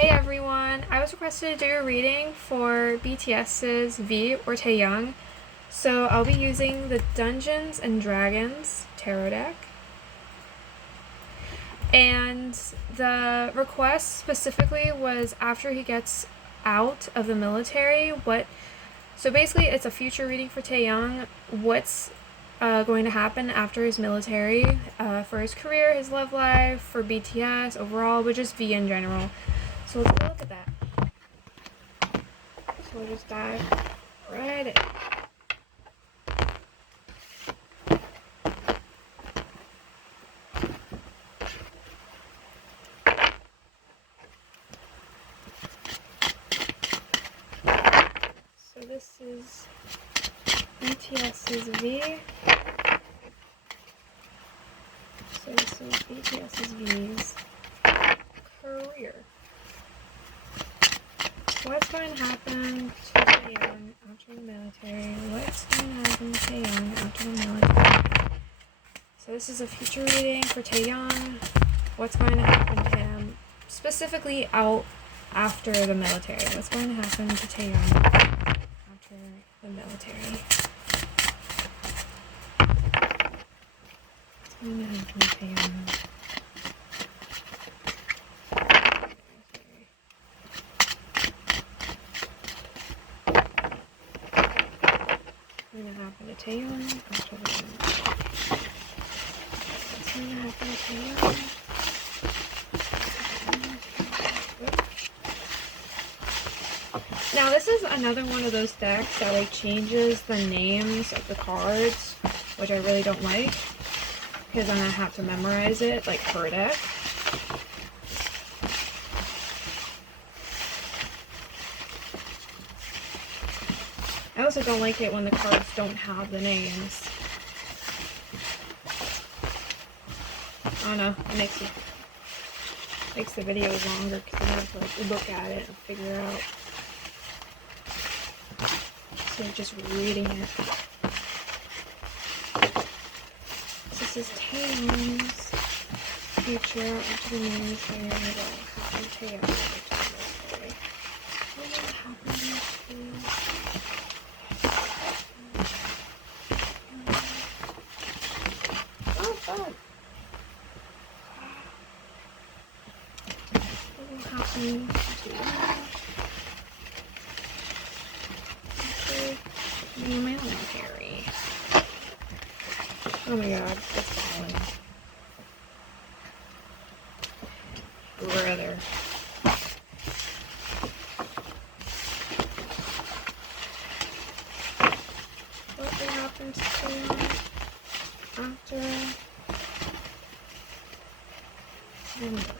Hey everyone, I was requested to do a reading for BTS's V or Taeyang, so I'll be using the Dungeons and Dragons tarot deck. And the request specifically was after he gets out of the military, so basically it's a future reading for Taeyang, what's going to happen after his military, for his career, his love life, for BTS overall, but just V in general. So let's go look at that. So we'll just dive right in. So this is BTS's V. So this is BTS's V's career. What's going to happen to Taeyang after the military? What's going to happen to Taeyang after the military? So this is a future reading for Taeyang. What's going to happen to him, specifically out after the military? What's going to happen to Taeyang after the military? What's going to happen to Taeyang? What's going to happen to Taeyang after the military? What's going to happen to Taeyang? Now this is another one of those decks that like changes the names of the cards, which I really don't like, because then I have to memorize it like per deck. I also don't like it when the cards don't have the names. I don't know, it makes the videos longer because I have to like look at it and figure out. So just reading it. So this is Taeyang's future after the military. After Taeyang after the military. What will happen to... Oh, fun! What will happen to... the military. Oh my god, it's falling. Brother. What will happen to Taeyang after the military?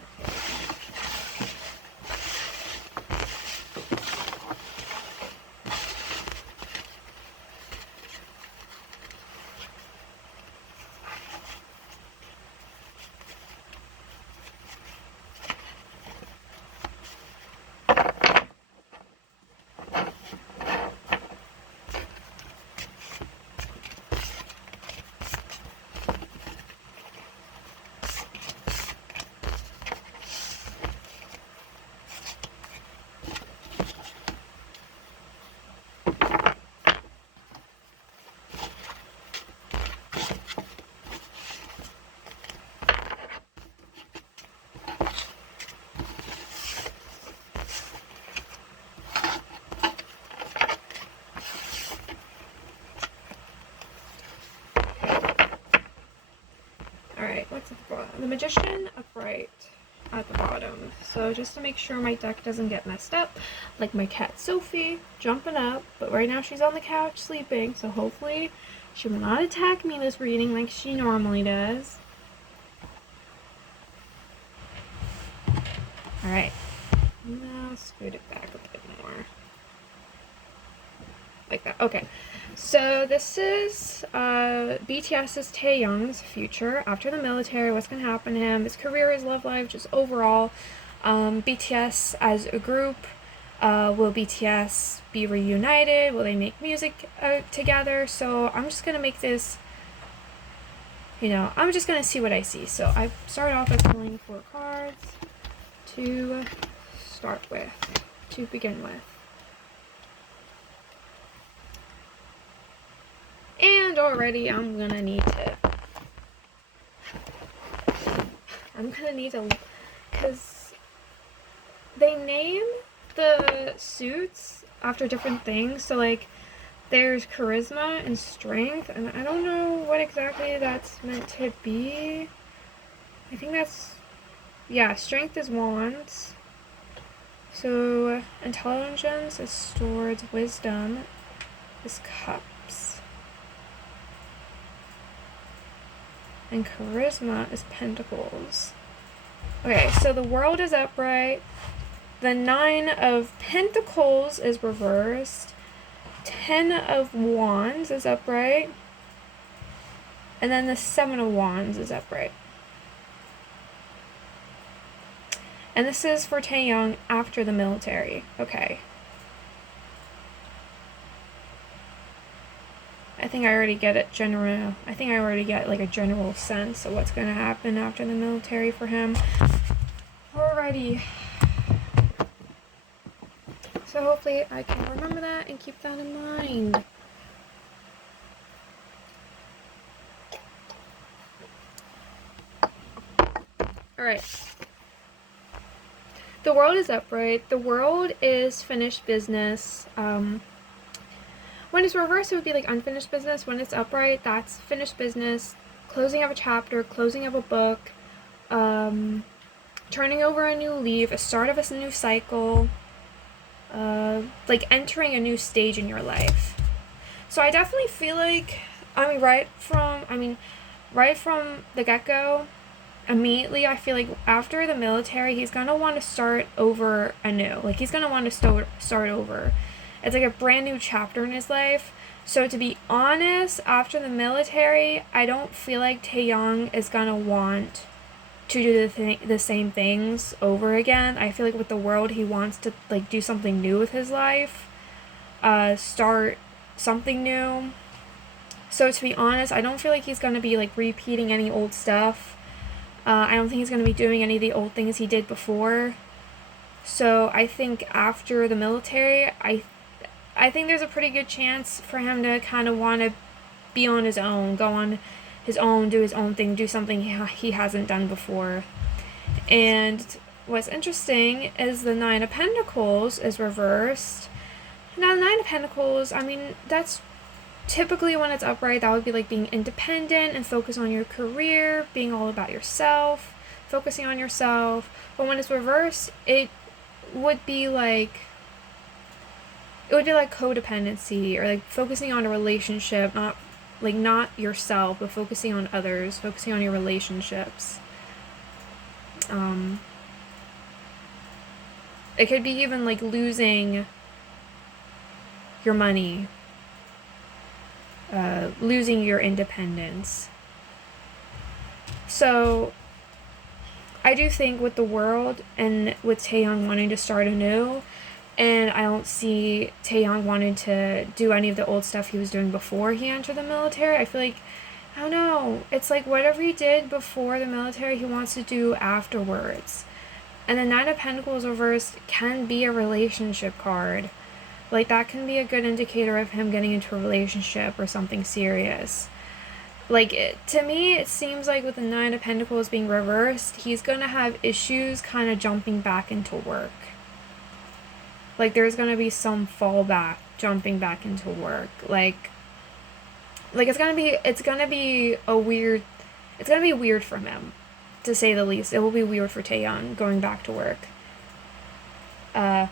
Alright, what's at the bottom? The Magician upright at the bottom. So just to make sure my deck doesn't get messed up, like my cat Sophie jumping up, but right now she's on the couch sleeping, so hopefully she will not attack me this reading like she normally does. Alright, now scoot it back a bit more. Like that. Okay, so this is BTS's Taeyang's future after the military. What's going to happen to him? His career, his love life, just overall. BTS as a group. Will BTS be reunited? Will they make music together? So I'm just going to make this, I'm just going to see what I see. So I started off by pulling 4 cards to start with to begin with. And already I'm gonna need to, because they name the suits after different things. So like there's charisma and strength, and I don't know what exactly that's meant to be. I think that's, yeah, strength is wands. So intelligence is swords, wisdom is cups, and charisma is pentacles. Okay, so the world is upright. The 9 of Pentacles is reversed. 10 of Wands is upright. And then the 7 of Wands is upright. And this is for Taehyung after the military. Okay. I think I already get it like a general sense of what's going to happen after the military for him. Alrighty. So hopefully I can remember that and keep that in mind. Alright. The world is upright. The world is finished business. When it's reversed, it would be like unfinished business. When it's upright, that's finished business. Closing of a chapter, closing of a book, turning over a new leaf, a start of a new cycle, like entering a new stage in your life. So I definitely feel like, right from the get-go, immediately I feel like after the military, he's going to want to start over anew. Like, he's going to want to start over. It's like a brand new chapter in his life. So to be honest, after the military, I don't feel like Taehyung is going to want to do the same things over again. I feel like with the world, he wants to like do something new with his life, start something new. So to be honest, I don't feel like he's going to be like repeating any old stuff. I don't think he's going to be doing any of the old things he did before. So I think after the military, I think there's a pretty good chance for him to kind of want to be on his own, go on his own, do his own thing, do something he hasn't done before. And what's interesting is the 9 of Pentacles is reversed. Now the 9 of Pentacles, that's typically when it's upright, that would be like being independent and focus on your career, being all about yourself, focusing on yourself. But when it's reversed, it would be like codependency, or like focusing on a relationship, not yourself, but focusing on others, focusing on your relationships. It could be even like losing your money, losing your independence. So I do think with the world and with Taehyung wanting to start anew, and I don't see Taehyung wanting to do any of the old stuff he was doing before he entered the military. I feel like, I don't know, it's like whatever he did before the military, he wants to do afterwards. And the 9 of Pentacles reversed can be a relationship card. Like, that can be a good indicator of him getting into a relationship or something serious. Like, to me, it seems like with the 9 of Pentacles being reversed, he's going to have issues kind of jumping back into work. Like, there's going to be some fallback, jumping back into work. Like it's going to be weird for him, to say the least. It will be weird for Taehyung going back to work. 10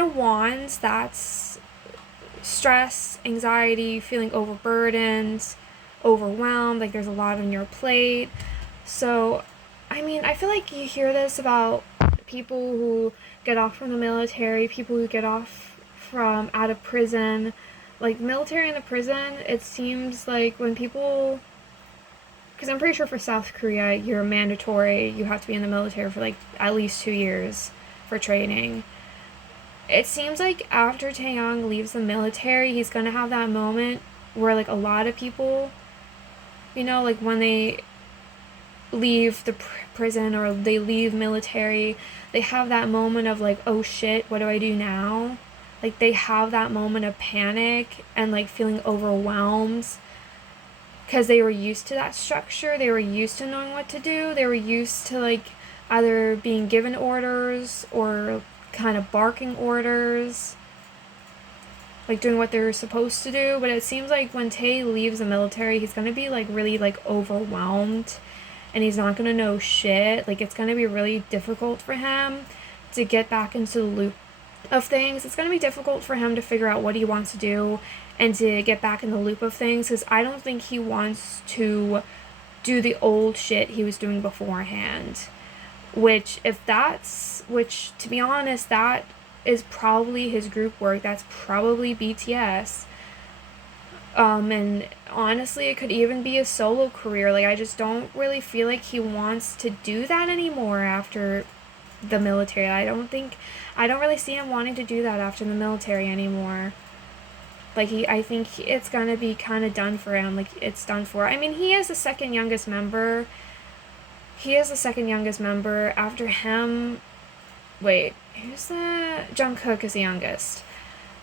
of Wands, that's stress, anxiety, feeling overburdened, overwhelmed, like there's a lot on your plate. So, I feel like you hear this about people who get off from the military, people who get off from out of prison. Like, military and the prison, it seems like when people, because I'm pretty sure for South Korea, you're mandatory, you have to be in the military for like at least 2 years for training. It seems like after Taehyung leaves the military, he's gonna have that moment where like a lot of people, like when they leave the prison or they leave military, they have that moment of like, oh shit, what do I do now? Like they have that moment of panic and like feeling overwhelmed because they were used to that structure, they were used to knowing what to do, they were used to like either being given orders or kind of barking orders, like doing what they're supposed to do. But it seems like when Tay leaves the military, he's gonna be like really like overwhelmed and he's not gonna know shit. Like it's gonna be really difficult for him to get back into the loop of things. It's gonna be difficult for him to figure out what he wants to do and to get back in the loop of things, because I don't think he wants to do the old shit he was doing beforehand. Which to be honest, that is probably his group work. That's probably BTS. And honestly, it could even be a solo career. Like, I just don't really feel like he wants to do that anymore after the military. I don't really see him wanting to do that after the military anymore. Like, I think it's gonna be kind of done for him. Like, it's done for. I mean, he is the second youngest member. After him, wait, who's the... Jungkook is the youngest.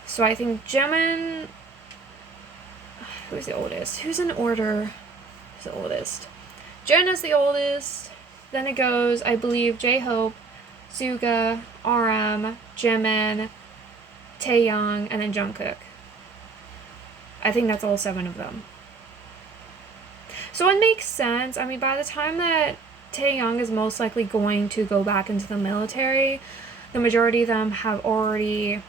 So I think Jimin... Who's the oldest? Who's in order? Who's the oldest? Jin is the oldest. Then it goes, I believe, J-Hope, Suga, RM, Jimin, Taehyung, and then Jungkook. I think that's all 7 of them. So it makes sense. I mean, by the time that Taehyung is most likely going to go back into the military, the majority of them have already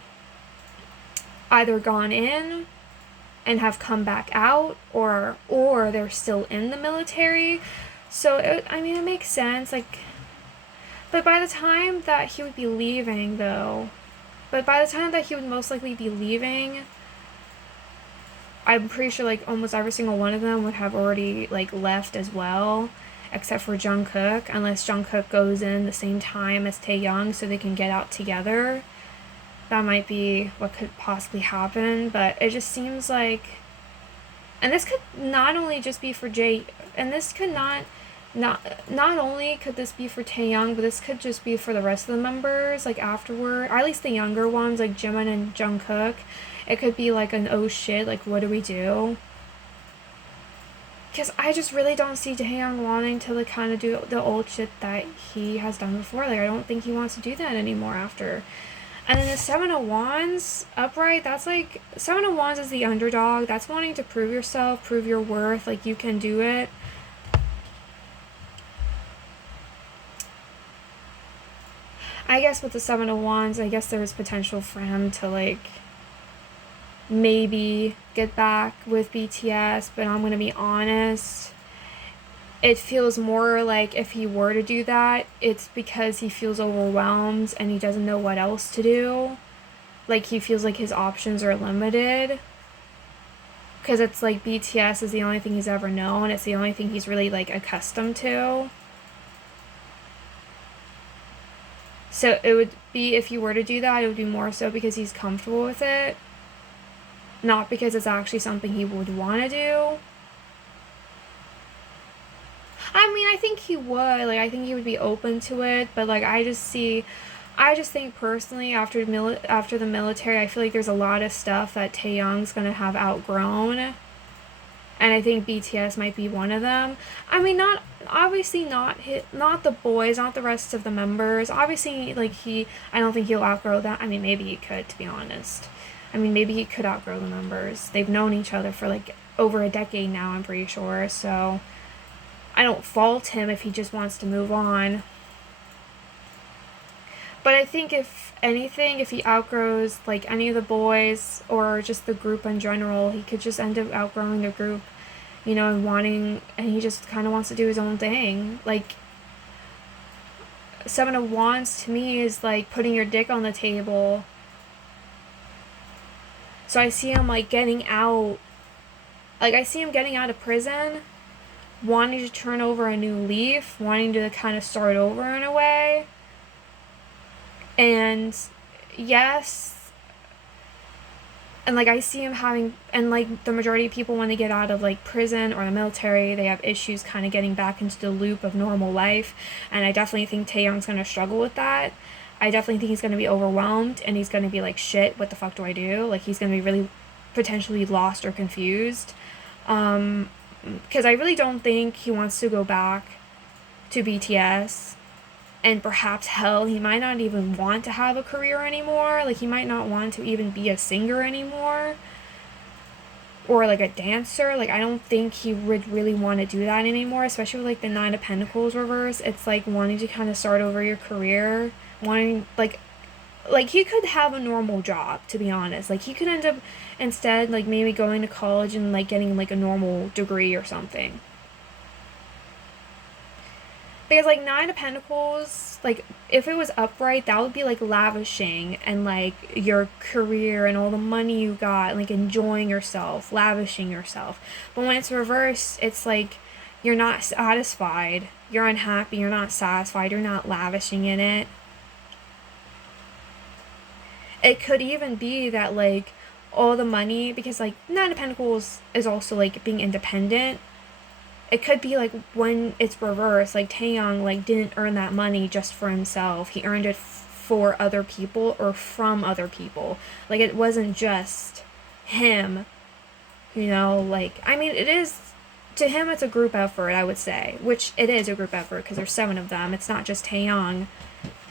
either gone in and have come back out, or they're still in the military. So it makes sense. Like, but by the time that he would be leaving, most likely be leaving, I'm pretty sure like almost every single one of them would have already like left as well, except for Jungkook, unless Jungkook goes in the same time as Taehyung so they can get out together. That might be what could possibly happen, but it just seems like, and this could not only just be for and this could not only could this be for Taehyung, but this could just be for the rest of the members, like afterward, or at least the younger ones, like Jimin and Jungkook. It could be like an oh shit, like what do we do? Because I just really don't see Taehyung wanting to like kind of do the old shit that he has done before. Like I don't think he wants to do that anymore after. And then the 7 of Wands upright, that's like, 7 of Wands is the underdog. That's wanting to prove yourself, prove your worth, like you can do it. I guess with the 7 of Wands, I guess there's potential for him to like maybe get back with BTS, but I'm gonna be honest, it feels more like if he were to do that, it's because he feels overwhelmed and he doesn't know what else to do. Like he feels like his options are limited, because it's like BTS is the only thing he's ever known. It's the only thing he's really like accustomed to. So it would be, if you were to do that, it would be more so because he's comfortable with it, not because it's actually something he would want to do. I mean, I think he would. Like, I think he would be open to it, but like, I just think personally, after the military, I feel like there's a lot of stuff that Taehyung's gonna have outgrown, and I think BTS might be one of them. I mean, not the boys, not the rest of the members. Obviously, like I don't think he'll outgrow that. I mean, maybe he could, to be honest. I mean, maybe he could outgrow the members. They've known each other for like over a decade now, I'm pretty sure. So I don't fault him if he just wants to move on. But I think if anything, if he outgrows like any of the boys or just the group in general, he could just end up outgrowing the group, and he just kind of wants to do his own thing. Like, 7 of Wands to me is like putting your dick on the table. So I see him like getting out. Like, I see him getting out of prison, wanting to turn over a new leaf, wanting to kind of start over in a way. And yes, and like I see him having, and like the majority of people when they get out of like prison or the military, they have issues kind of getting back into the loop of normal life, and I definitely think Taehyung's gonna struggle with that. I definitely think he's gonna be overwhelmed, and he's gonna be like, shit, what the fuck do I do? Like he's gonna be really potentially lost or confused, because I really don't think he wants to go back to BTS. And perhaps, hell, he might not even want to have a career anymore. Like, he might not want to even be a singer anymore. Or, like, a dancer. Like, I don't think he would really want to do that anymore. Especially with, like, the Nine of Pentacles reverse. It's, like, wanting to kind of start over your career. Wanting, like, he could have a normal job, to be honest. Like, he could end up, instead, like, maybe going to college and, like, getting, like, a normal degree or something. Because, like, Nine of Pentacles, like, if it was upright, that would be, like, lavishing and, like, your career and all the money you got, and, like, enjoying yourself, lavishing yourself. But when it's reversed, it's, like, you're not satisfied. You're unhappy. You're not satisfied. You're not lavishing in it. It could even be that, like, all the money, because, like, Nine of Pentacles is also, like, being independent. It could be like when it's reversed, like Taehyung like didn't earn that money just for himself. He earned it for other people or from other people. Like it wasn't just him, you know, like I mean it is, to him it's a group effort, I would say, which it is a group effort because there's 7 of them. It's not just Taehyung,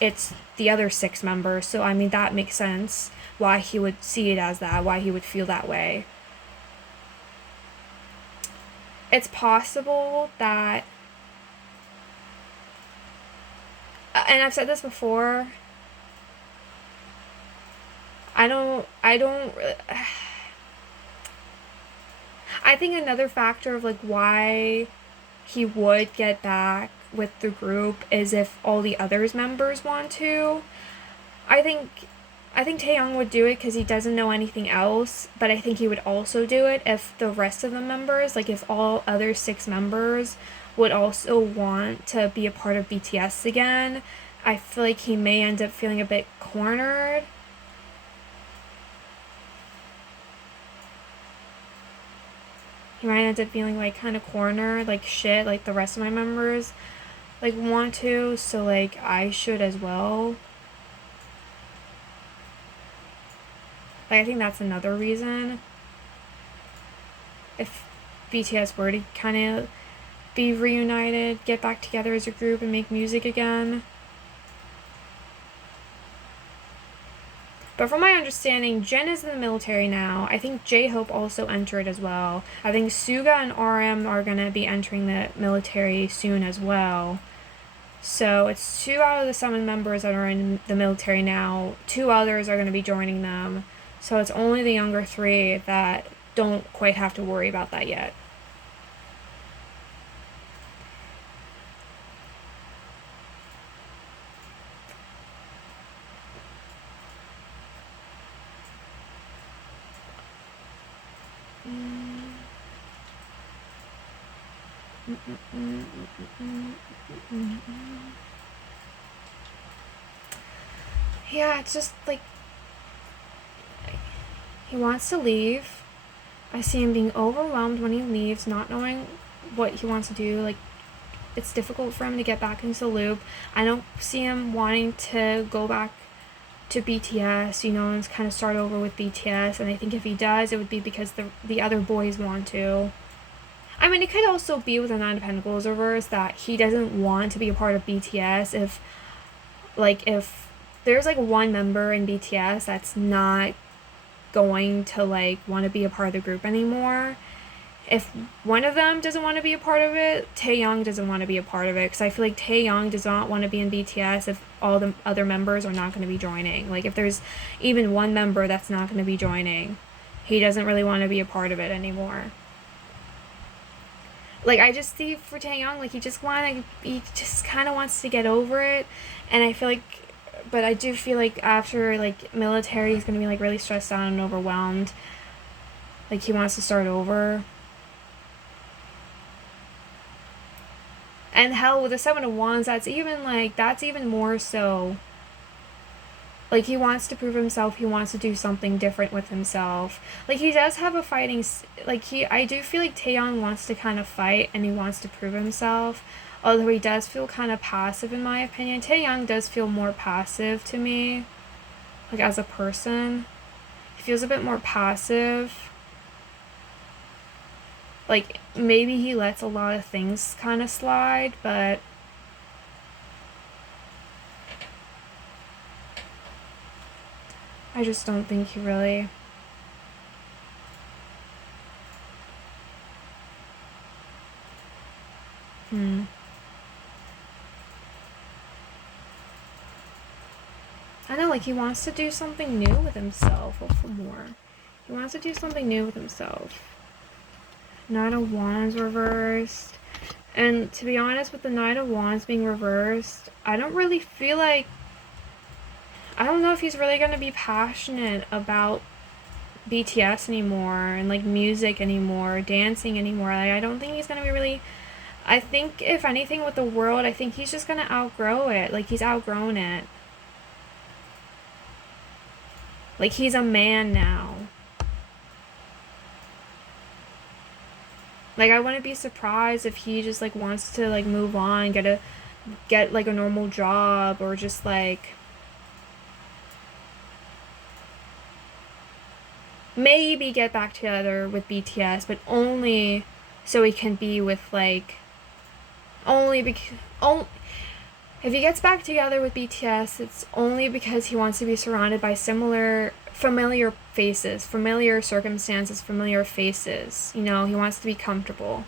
it's the other 6 members. So I mean that makes sense why he would see it as that, why he would feel that way. It's possible that, and I've said this before, I think another factor of like why he would get back with the group is if all the others members want to. I think Taehyung would do it because he doesn't know anything else, but I think he would also do it if the rest of the members, like if all other 6 members would also want to be a part of BTS again. I feel like he may end up feeling a bit cornered. He might end up feeling like kind of cornered, like shit, like the rest of my members like want to, so like I should as well. Like, I think that's another reason. If BTS were to kind of be reunited, get back together as a group and make music again. But from my understanding, Jin is in the military now. I think J-Hope also entered as well. I think Suga and RM are going to be entering the military soon as well. So it's 2 out of the 7 members that are in the military now. 2 others are going to be joining them. So it's only the younger 3 that don't quite have to worry about that yet. Yeah, it's just like he wants to leave. I see him being overwhelmed when he leaves, not knowing what he wants to do. Like, it's difficult for him to get back into the loop. I don't see him wanting to go back to BTS, you know, and kind of start over with BTS. And I think if he does, it would be because the other boys want to. I mean, it could also be with the Nine of Pentacles reverse that he doesn't want to be a part of BTS if there's like one member in BTS that's not going to like want to be a part of the group anymore. If one of them doesn't want to be a part of it, Taehyung doesn't want to be a part of it, because I feel like Taehyung does not want to be in BTS if all the other members are not going to be joining. Like if there's even one member that's not going to be joining, he doesn't really want to be a part of it anymore. Like I just see for Taehyung, like he just kind of wants to get over it, and I feel like, but I do feel like after like military, he's gonna be like really stressed out and overwhelmed. Like he wants to start over. And hell, with the 7 of Wands, that's even more so. Like, he wants to prove himself. He wants to do something different with himself. Like, he does have a fighting... Like, I do feel like Taeyong wants to kind of fight, and he wants to prove himself. Although he does feel kind of passive, in my opinion. Taeyong does feel more passive to me. Like, as a person. He feels a bit more passive. Like, maybe he lets a lot of things kind of slide, but... I just don't think he really... I know, like, he wants to do something new with himself. Hope for more. He wants to do something new with himself. Knight of Wands reversed. And to be honest, with the Knight of Wands being reversed, I don't really feel like... I don't know if he's really going to be passionate about BTS anymore, and like music anymore, dancing anymore. Like, I don't think he's going to be really... I think if anything with the world, I think he's just going to outgrow it. Like, he's outgrown it. Like, he's a man now. Like, I wouldn't be surprised if he just like wants to like move on, get like a normal job, or just like maybe get back together with BTS, but only so he can be with like if he gets back together with BTS, it's only because he wants to be surrounded by familiar faces, familiar circumstances, familiar faces. You know, he wants to be comfortable.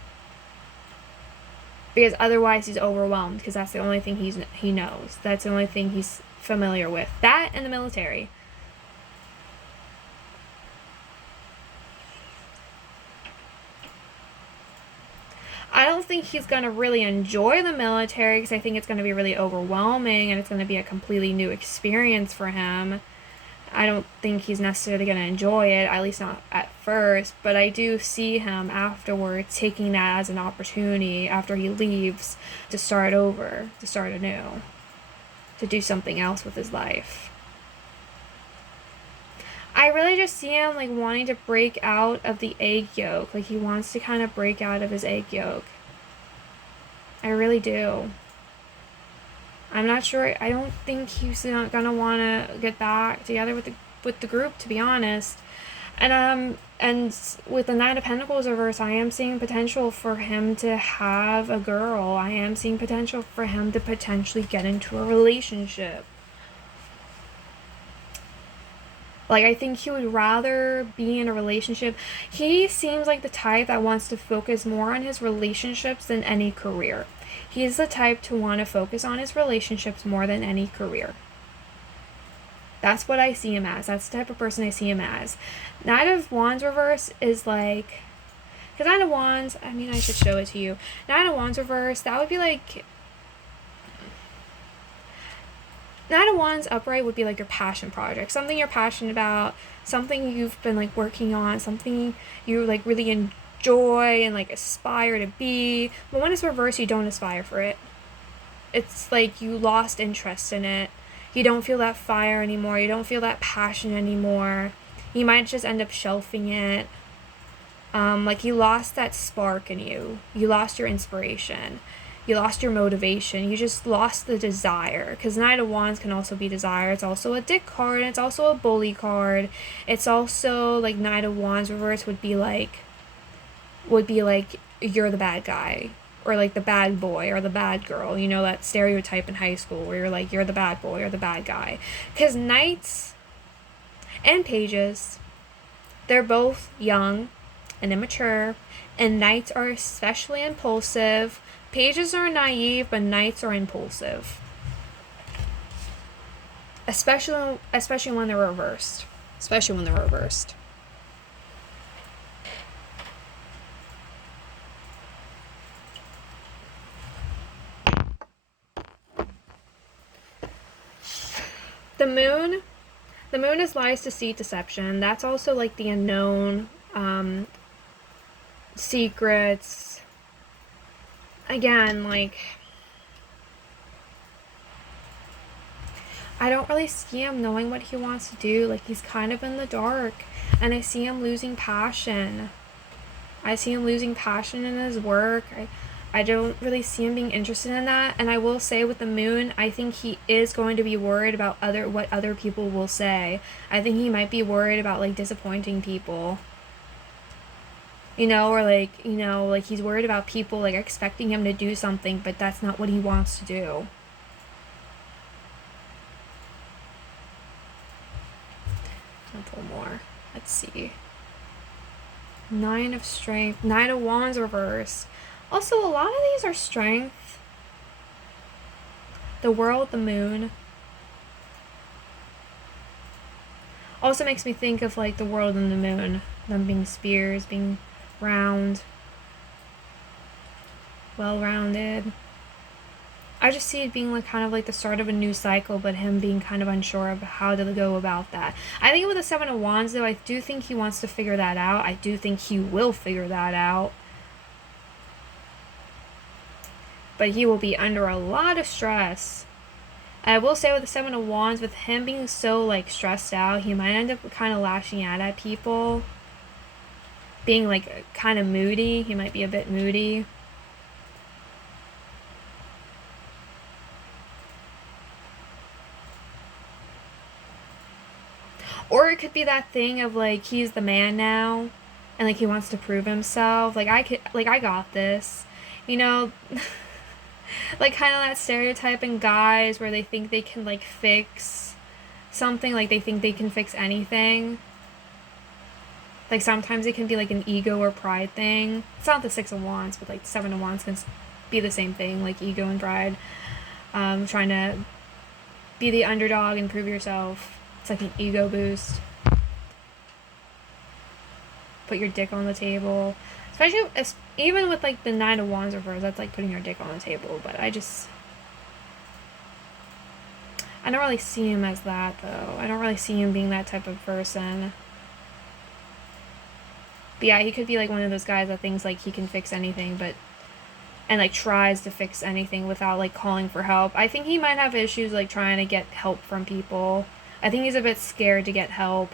Because otherwise he's overwhelmed, because that's the only thing he knows. That's the only thing he's familiar with. That and the military. I don't think he's going to really enjoy the military, because I think it's going to be really overwhelming, and it's going to be a completely new experience for him. I don't think he's necessarily going to enjoy it, at least not at first, but I do see him afterwards taking that as an opportunity after he leaves to start over, to start anew, to do something else with his life. I really just see him like wanting to break out of the egg yolk. Like, he wants to kind of break out of his egg yolk. I really do. I'm not sure. I don't think he's not gonna want to get back together with the group, to be honest. And with the Knight of Pentacles reverse, I am seeing potential for him to have a girl. I am seeing potential for him to potentially get into a relationship. Like, I think he would rather be in a relationship. He seems like the type that wants to focus more on his relationships than any career. He's the type to want to focus on his relationships more than any career. That's what I see him as. That's the type of person I see him as. Knight of Wands reverse is like... Because Knight of Wands... I mean, I should show it to you. Knight of Wands reverse, that would be like... Knight of Wands upright would be like your passion project. Something you're passionate about. Something you've been like working on. Something you like really enjoy and like aspire to be. But when it's reversed, you don't aspire for it. It's like you lost interest in it. You don't feel that fire anymore. You don't feel that passion anymore. You might just end up shelving it. Like, you lost that spark in you. You lost your inspiration. You lost your motivation. You just lost the desire. Because Knight of Wands can also be desire. It's also a dick card. And it's also a bully card. It's also, like, Knight of Wands reverse would be like, you're the bad guy. Or, like, the bad boy or the bad girl. You know, that stereotype in high school where you're like, you're the bad boy or the bad guy. Because Knights and Pages, they're both young and immature. And Knights are especially impulsive. Pages are naive, but Knights are impulsive. Especially when they're reversed. Especially when they're reversed. The moon is lies, deceit, deception. That's also like the unknown, secrets. Again, like, I don't really see him knowing what he wants to do. Like, he's kind of in the dark. And I see him losing passion. I see him losing passion in his work. I don't really see him being interested in that. And I will say with the moon, I think he is going to be worried about what other people will say. I think he might be worried about, like, disappointing people. You know, or like, you know, like he's worried about people like expecting him to do something, but that's not what he wants to do. I'll pull more. Let's see. 9 of Strength. 9 of Wands reverse. Also, a lot of these are strength. The World, the Moon. Also makes me think of like the World and the Moon. Them being spears, being round. Well-rounded. I just see it being like kind of like the start of a new cycle, but him being kind of unsure of how to go about that. I think with the 7 of Wands, though, I do think he wants to figure that out. I do think he will figure that out. But he will be under a lot of stress. And I will say with the 7 of Wands, with him being so like stressed out, he might end up kind of lashing out at people. Being like kind of moody. He might be a bit moody. Or it could be that thing of like he's the man now and like he wants to prove himself. Like I got this. You know, like kind of that stereotype in guys where they think they can like fix something, like they think they can fix anything. Like sometimes it can be like an ego or pride thing. It's not the 6 of Wands, but like the 7 of Wands can be the same thing, like ego and pride. Trying to be the underdog and prove yourself. It's like an ego boost. Put your dick on the table. Especially, even with like the 9 of Wands reverse, that's like putting your dick on the table. But I don't really see him as that, though. I don't really see him being that type of person. But yeah, he could be like one of those guys that thinks like he can fix anything, and like tries to fix anything without like calling for help. I think he might have issues like trying to get help from people. I think he's a bit scared to get help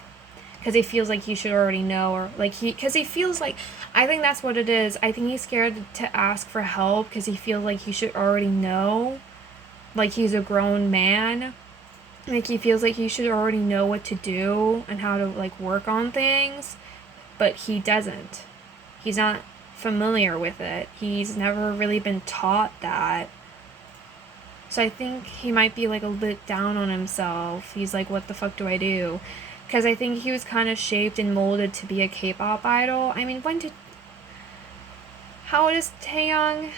because he feels like he should already know, or like because he feels like, I think that's what it is. I think he's scared to ask for help because he feels like he should already know, like he's a grown man. Like he feels like he should already know what to do and how to like work on things, but he doesn't. He's not familiar with it. He's never really been taught that. So I think he might be like a bit down on himself. He's like, what the fuck do I do? Because I think he was kind of shaped and molded to be a K-pop idol. I mean, how old is Taeyong?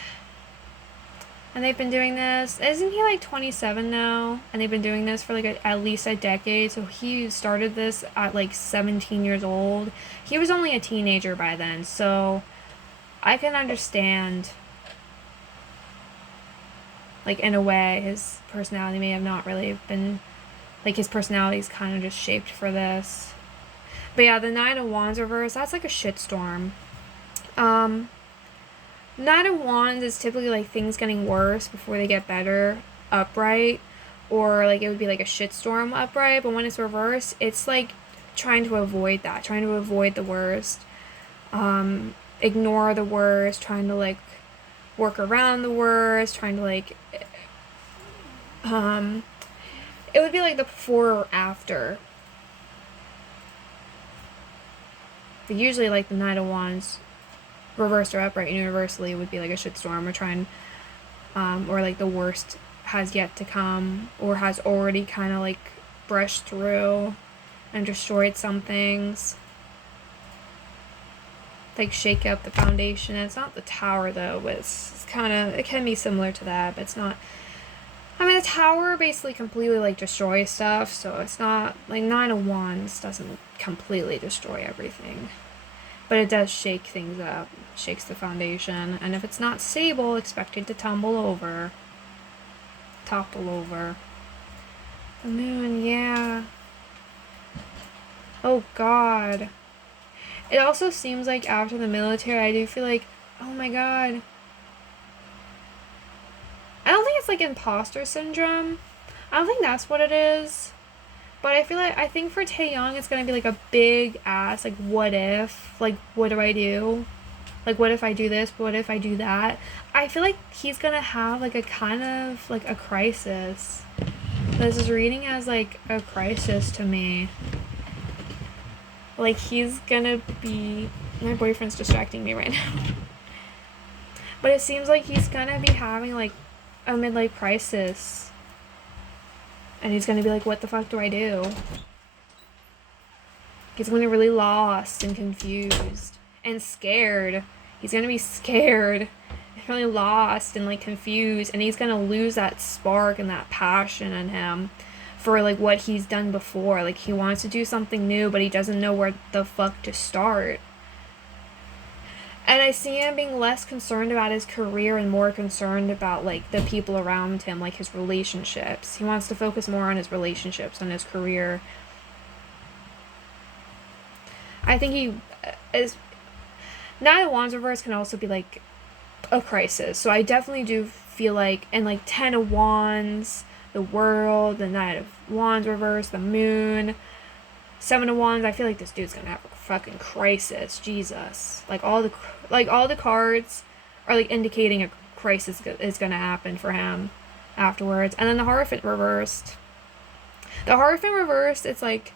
And they've been doing this. Isn't he like 27 now? And they've been doing this for like at least a decade. So he started this at like 17 years old. He was only a teenager by then. So I can understand, like, in a way, his personality may have not really been, like, his personality is kind of just shaped for this. But yeah, the 9 of Wands reverse, that's like a shitstorm. 9 of Wands is typically like things getting worse before they get better upright, or like it would be like a shitstorm upright, but when it's reversed, it's like trying to avoid that, trying to avoid the worst, ignore the worst, trying to like work around the worst, trying to like it would be like the before or after. But usually like the 9 of Wands reversed or upright universally would be like a shitstorm, or trying or like the worst has yet to come, or has already kind of like brushed through and destroyed some things, like shake up the foundation. It's not the Tower though, but it's kind of, it can be similar to that, but it's not. I mean, the Tower basically completely like destroys stuff, so it's not like 9 of Wands doesn't completely destroy everything. But it does shake things up, shakes the foundation, and if it's not stable, expect it to topple over. The Moon, yeah. Oh god. It also seems like after the military, I do feel like, oh my god. I don't think it's like imposter syndrome, I don't think that's what it is. But I think for Taeyong it's gonna be like a big ass like what if? Like what do I do? Like what if I do this? What if I do that? I feel like he's gonna have like a kind of like a crisis. This is reading as like a crisis to me. Like he's gonna be my boyfriend's distracting me right now. But it seems like he's gonna be having like a midlife crisis. And he's gonna be like, what the fuck do I do? He's gonna be really lost and confused and scared. He's gonna be scared and really lost and like confused, and he's gonna lose that spark and that passion in him for like what he's done before. Like he wants to do something new, but he doesn't know where the fuck to start. And I see him being less concerned about his career and more concerned about like the people around him, like his relationships. He wants to focus more on his relationships than his career. I think he is. Nine of Wands reverse can also be like a crisis. So I definitely do feel like, and like 10 of Wands, the World, the Knight of Wands reverse, the Moon, 7 of Wands. I feel like this dude's gonna have a fucking crisis. Jesus, like all the cards are like indicating a crisis is gonna happen for him afterwards. And then the Hierophant reversed. The Hierophant reversed. It's like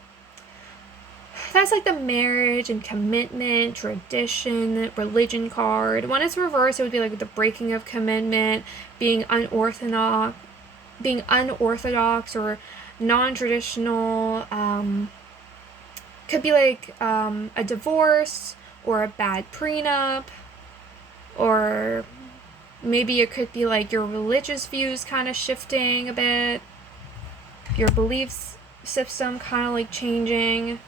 that's like the marriage and commitment, tradition, religion card. When it's reversed, it would be like the breaking of commitment, being unorthodox, or non-traditional. Could be like a divorce or a bad prenup, or maybe it could be like your religious views kind of shifting a bit, your beliefs system kind of like changing.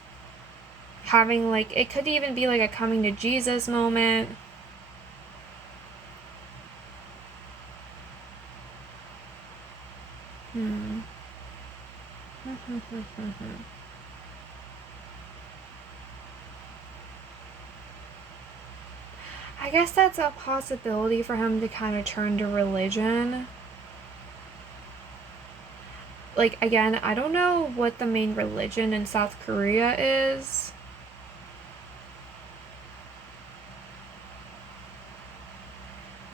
Having like, it could even be like a coming to Jesus moment. I guess that's a possibility for him to kind of turn to religion. Like, again, I don't know what the main religion in South Korea is.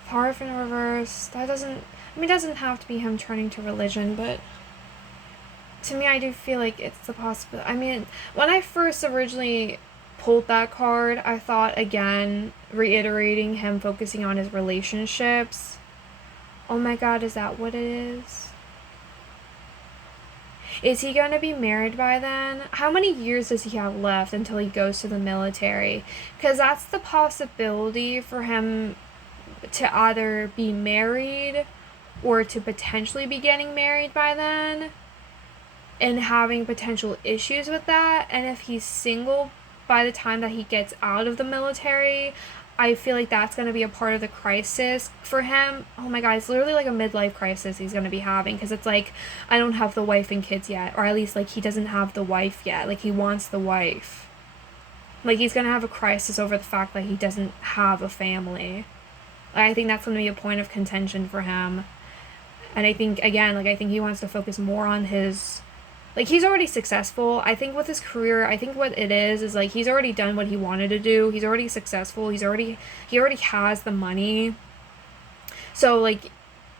Hierophant reverse, that doesn't, I mean, it doesn't have to be him turning to religion, but to me, I do feel like it's the possibility. I mean, when I first originally pulled that card, I thought, again, reiterating him focusing on his relationships. Oh my god, is that what it is? Is he going to be married by then? How many years does he have left until he goes to the military? Because that's the possibility for him to either be married or to potentially be getting married by then and having potential issues with that. And if he's single by the time that he gets out of the military, I feel like that's going to be a part of the crisis for him. Oh my god, it's literally like a midlife crisis he's going to be having, because it's like, I don't have the wife and kids yet, or at least like he doesn't have the wife yet. Like he wants the wife. Like he's going to have a crisis over the fact that he doesn't have a family. I think that's going to be a point of contention for him. And I think, again, like I think he wants to focus more on his, like he's already successful. I think with his career, I think what it is like he's already done what he wanted to do. He's already successful. He already has the money. So like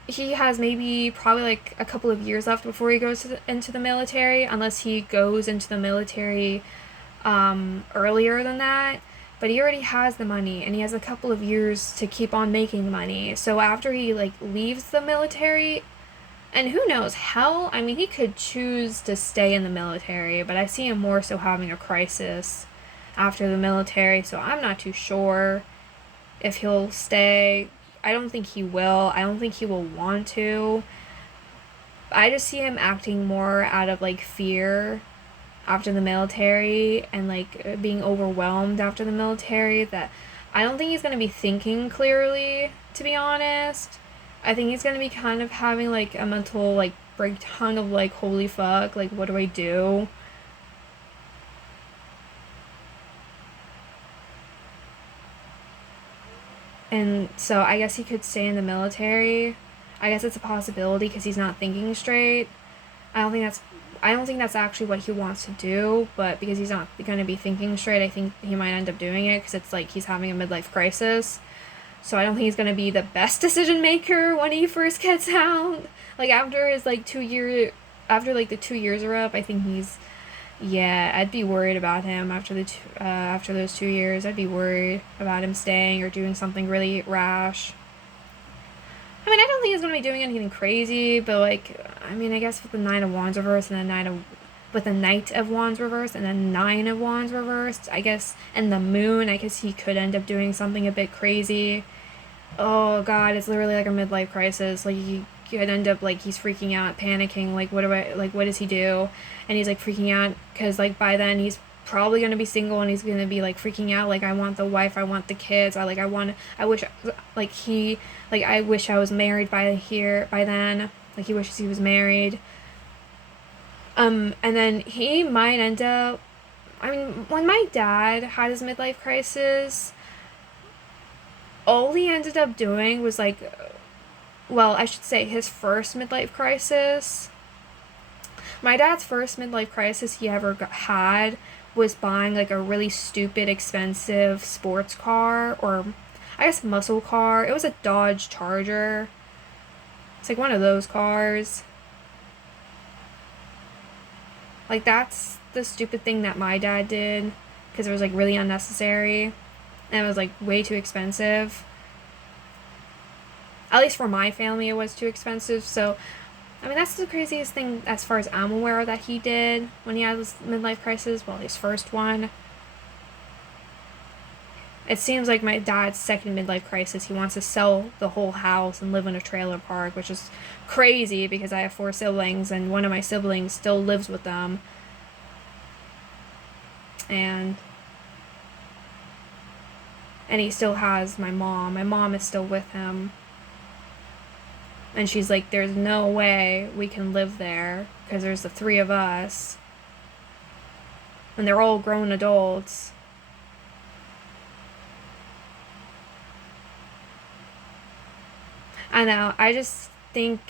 he has maybe probably like a couple of years left before he goes into the military, unless he goes into the military earlier than that. But he already has the money, and he has a couple of years to keep on making money. So after he like leaves the military, and who knows, hell, I mean, he could choose to stay in the military, but I see him more so having a crisis after the military, so I'm not too sure if he'll stay. I don't think he will. I don't think he will want to. I just see him acting more out of like fear after the military, and like being overwhelmed after the military, that I don't think he's going to be thinking clearly, to be honest. I think he's going to be kind of having like a mental like breakdown of like, holy fuck, like what do I do? And so I guess he could stay in the military. I guess it's a possibility because he's not thinking straight. I don't think that's I don't think that's actually what he wants to do, but because he's not going to be thinking straight, I think he might end up doing it because it's like he's having a midlife crisis. So I don't think he's going to be the best decision maker when he first gets out. Like after his like 2 year after like the 2 years are up, I think he's yeah, I'd be worried about him after those 2 years. I'd be worried about him staying or doing something really rash. I mean, I don't think he's gonna be doing anything crazy, but like, I mean, I guess with the Nine of Wands reversed and with the Knight of Wands reversed and then Nine of Wands reversed, I guess, and the Moon, I guess he could end up doing something a bit crazy. Oh God, it's literally like a midlife crisis. Like he could end up like he's freaking out, panicking. Like what does he do? And he's like freaking out because like by then he's probably gonna be single and he's gonna be like freaking out. Like I want the wife, I want the kids. I wish like he like I wish I was married by then. Like he wishes he was married. And then he might end up. I mean, when my dad had his midlife crisis, all he ended up doing was like, well, I should say his first midlife crisis. My dad's first midlife crisis he ever had was buying like a really stupid, expensive sports car, or I guess muscle car. It was a Dodge Charger. It's like one of those cars. Like that's the stupid thing that my dad did because it was like really unnecessary and it was like way too expensive. At least for my family, it was too expensive. So, I mean, that's the craziest thing as far as I'm aware that he did when he had his midlife crisis. Well, his first one. It seems like my dad's second midlife crisis, he wants to sell the whole house and live in a trailer park, which is crazy because I have 4 siblings and one of my siblings still lives with them. And he still has my mom. My mom is still with him. And she's like, there's no way we can live there because there's the 3 of us. And they're all grown adults. I know, I just think,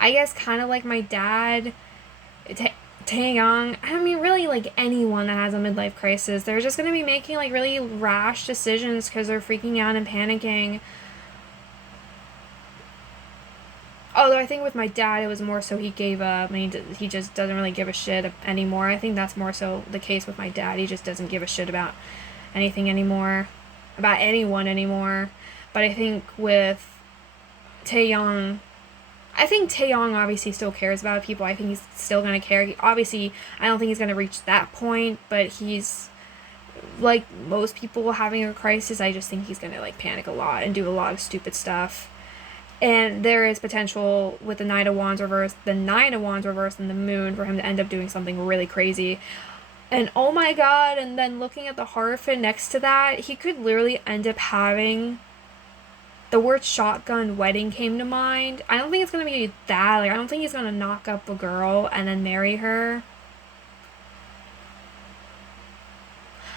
I guess kind of like my dad, Taeyong, I mean, really like anyone that has a midlife crisis, they're just going to be making like really rash decisions because they're freaking out and panicking. Although I think with my dad, it was more so he gave up and he just doesn't really give a shit anymore. I think that's more so the case with my dad. He just doesn't give a shit about anything anymore, about anyone anymore. But I think with Taeyong, I think Taeyong obviously still cares about people. I think he's still going to care. Obviously, I don't think he's going to reach that point, but he's, like most people having a crisis, I just think he's going to like panic a lot and do a lot of stupid stuff. And there is potential with the Nine of Wands reversed, the Nine of Wands reversed, and the Moon for him to end up doing something really crazy. And oh my God, and then looking at the Hierophant next to that, he could literally end up having, the word shotgun wedding came to mind. I don't think it's going to be that. Like, I don't think he's going to knock up a girl and then marry her.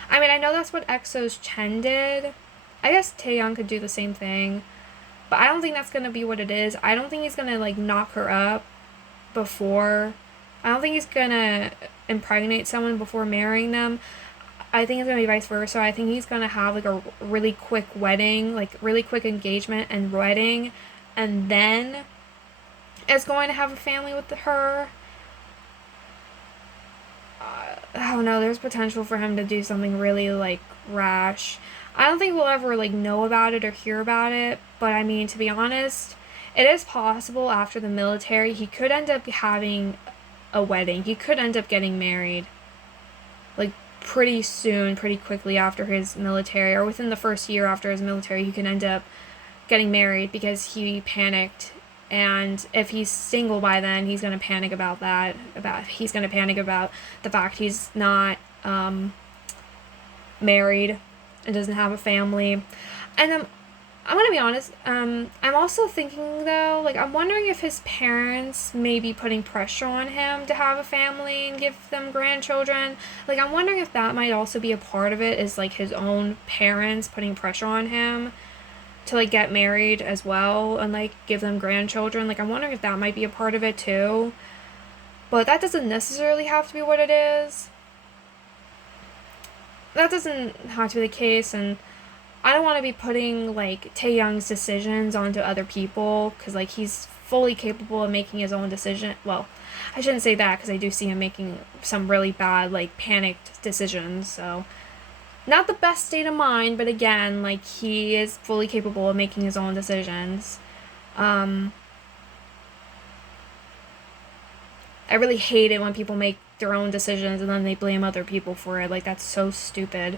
I mean, I know that's what EXO's Chen did. I guess Taeyong could do the same thing. But I don't think that's going to be what it is. I don't think he's going to, like, knock her up before. I don't think he's going to impregnate someone before marrying them. I think it's going to be vice versa. I think he's going to have, like, a really quick wedding, like, really quick engagement and wedding. And then is going to have a family with her. I don't know. There's potential for him to do something really, like, rash. I don't think we'll ever, like, know about it or hear about it, but, I mean, to be honest, it is possible after the military he could end up having a wedding. He could end up getting married, like, pretty soon, pretty quickly after his military, or within the first year after his military, he can end up getting married because he panicked, and if he's single by then, he's going to panic about that, he's going to panic about the fact he's not, married and doesn't have a family. And I'm gonna be honest, I'm also thinking though, like I'm wondering if his parents may be putting pressure on him to have a family and give them grandchildren. Like I'm wondering if that might also be a part of it, is like his own parents putting pressure on him to like get married as well and like give them grandchildren. Like I'm wondering if that might be a part of it too. But that doesn't necessarily have to be what it is. That doesn't have to be the case, and I don't want to be putting, like, Taehyung's decisions onto other people, because, like, he's fully capable of making his own decision. Well, I shouldn't say that, because I do see him making some really bad, like, panicked decisions, so not the best state of mind, but again, like, he is fully capable of making his own decisions. I really hate it when people make their own decisions and then they blame other people for it. Like, that's so stupid.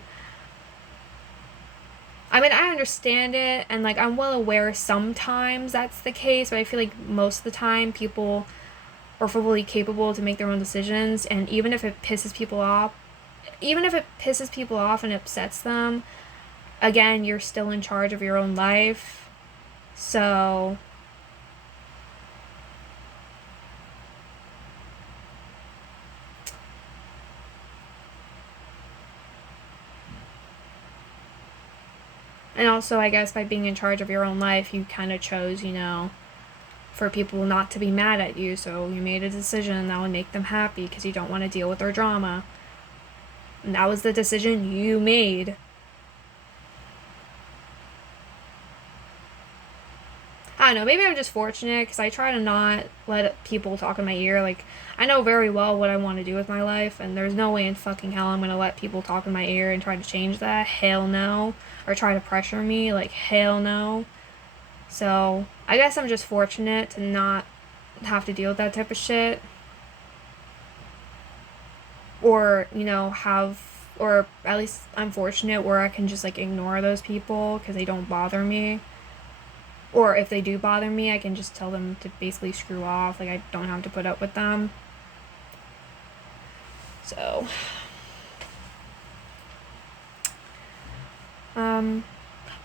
I mean, I understand it, and, like, I'm well aware sometimes that's the case, but I feel like most of the time people are fully capable to make their own decisions, and even if it pisses people off, and upsets them, again, you're still in charge of your own life. So and also, I guess by being in charge of your own life, you kind of chose, for people not to be mad at you, so you made a decision that would make them happy because you don't want to deal with their drama. And that was the decision you made. I don't know, maybe I'm just fortunate because I try to not let people talk in my ear. Like, I know very well what I want to do with my life, and there's no way in fucking hell I'm gonna let people talk in my ear and try to change that. Hell no. Or try to pressure me. Like, hell no. So, I guess I'm just fortunate to not have to deal with that type of shit. Or, or at least I'm fortunate where I can just, like, ignore those people because they don't bother me. Or if they do bother me, I can just tell them to basically screw off. Like, I don't have to put up with them. So,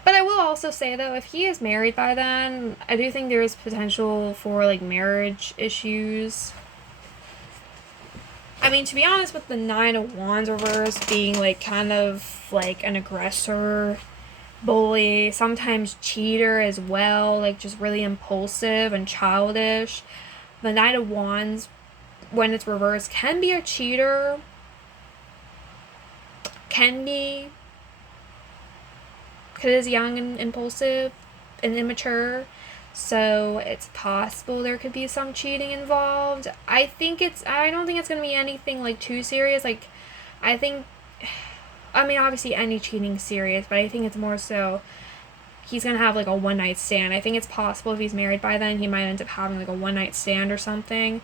but I will also say, though, if he is married by then, I do think there is potential for, like, marriage issues. I mean, to be honest, with the 9 of Wands reverse being, like, kind of, like, an aggressor, bully, sometimes cheater as well, like, just really impulsive and childish. The 9 of Wands, when it's reversed, can be a cheater, because it's young and impulsive and immature, so it's possible there could be some cheating involved. I don't think it's gonna be anything, like, too serious. Like, I mean, obviously any cheating's serious, but I think it's more so he's gonna have, like, a one-night stand. I think it's possible if he's married by then, he might end up having, like, a one-night stand or something.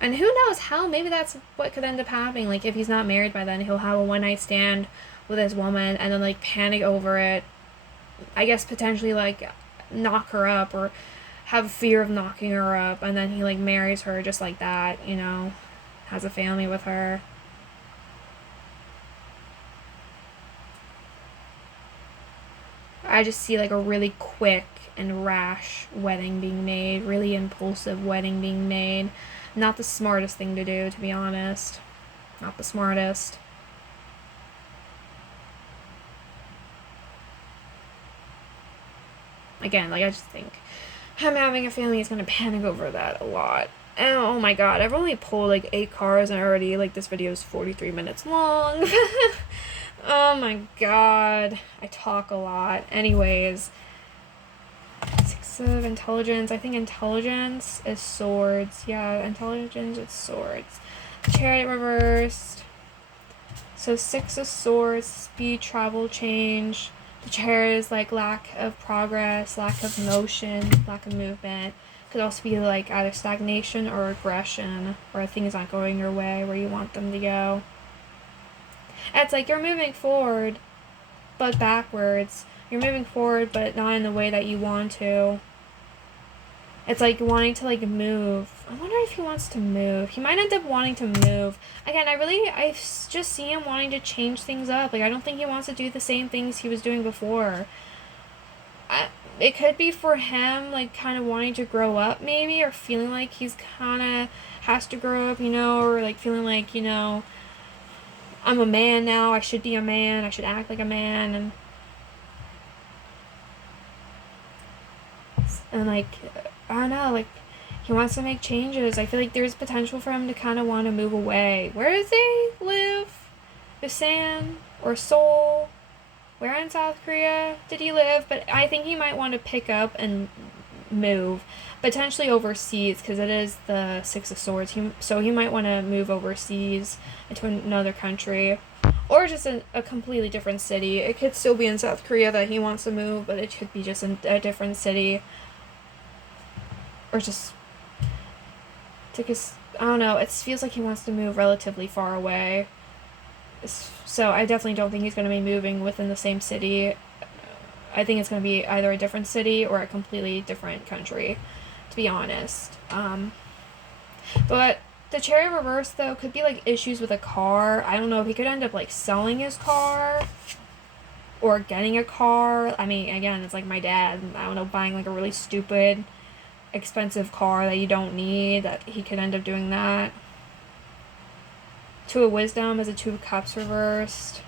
And who knows, hell, maybe that's what could end up happening. Like, if he's not married by then, he'll have a one-night stand with his woman and then, like, panic over it. I guess potentially, like, knock her up or have fear of knocking her up, and then he, like, marries her just like that, has a family with her. I just see, like, a really quick and rash wedding being made, really impulsive wedding being made. Not the smartest thing to do, to be honest. Not the smartest. Again, like, I just think him having a family is going to panic over that a lot. And oh my god, I've only pulled, like, 8 cards and already, like, this video is 43 minutes long. Oh my god, I talk a lot. Anyways, 6 of Intelligence. I think Intelligence is Swords. Yeah, Intelligence is Swords. Chariot reversed. So 6 of Swords, speed, travel, change. The Chariot is, like, lack of progress, lack of motion, lack of movement. Could also be, like, either stagnation or aggression, where things aren't going your way where you want them to go. And it's like you're moving forward, but backwards. You're moving forward, but not in the way that you want to. It's like wanting to, like, move. I wonder if he wants to move. He might end up wanting to move. Again, I just see him wanting to change things up. Like, I don't think he wants to do the same things he was doing before. It could be for him, like, kind of wanting to grow up, maybe, or feeling like he's kind of has to grow up, or, like, feeling like, I'm a man now, I should be a man, I should act like a man, and like, I don't know, like, He wants to make changes. I feel like there's potential for him to kind of want to move away. Where does he live? Busan or Seoul? Where in South Korea did he live? But I think he might want to pick up and move, potentially overseas, because it is the Six of Swords. So he might want to move overseas into another country, or just a completely different city. It could still be in South Korea that he wants to move, but it could be just in a different city, or just I don't know. It feels like he wants to move relatively far away. So I definitely don't think he's going to be moving within the same city. I think it's going to be either a different city or a completely different country, to be honest. But the Chariot reverse, though, could be, like, issues with a car. I don't know if he could end up, like, selling his car or getting a car. I mean, again, it's like my dad. I don't know, buying, like, a really stupid, expensive car that you don't need. That he could end up doing that. Two of Wisdom as a Two of Cups reversed.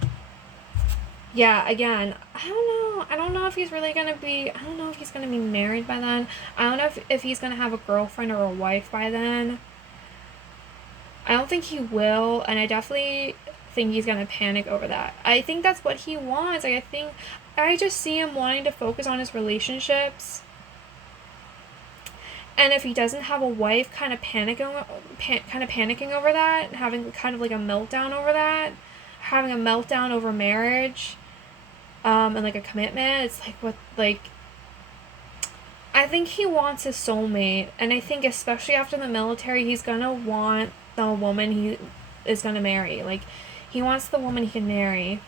Yeah, again, I don't know. I don't know if he's really gonna be... I don't know if he's gonna be married by then. I don't know if he's gonna have a girlfriend or a wife by then. I don't think he will, and I definitely think he's gonna panic over that. I think that's what he wants. Like, I just see him wanting to focus on his relationships. And if he doesn't have a wife, kind of panicking over that, having kind of like a meltdown over that, having a meltdown over marriage, and like a commitment. It's like I think he wants his soulmate, and I think especially after the military, he's gonna want the woman he is gonna marry. Like, he wants the woman he can marry.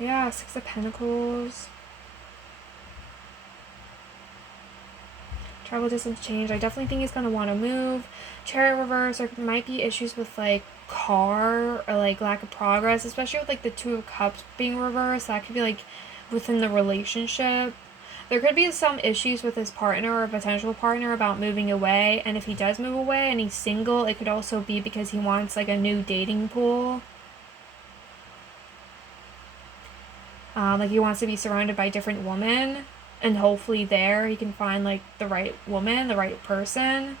Yeah, Six of Pentacles. Travel, distance, change. I definitely think he's gonna want to move. Chariot reverse. There might be issues with, like, car or, like, lack of progress, especially with, like, the Two of Cups being reversed. That could be, like, within the relationship. There could be some issues with his partner or a potential partner about moving away, and if he does move away and he's single, it could also be because he wants, like, a new dating pool. Like, he wants to be surrounded by different women, and hopefully there he can find, like, the right woman, the right person.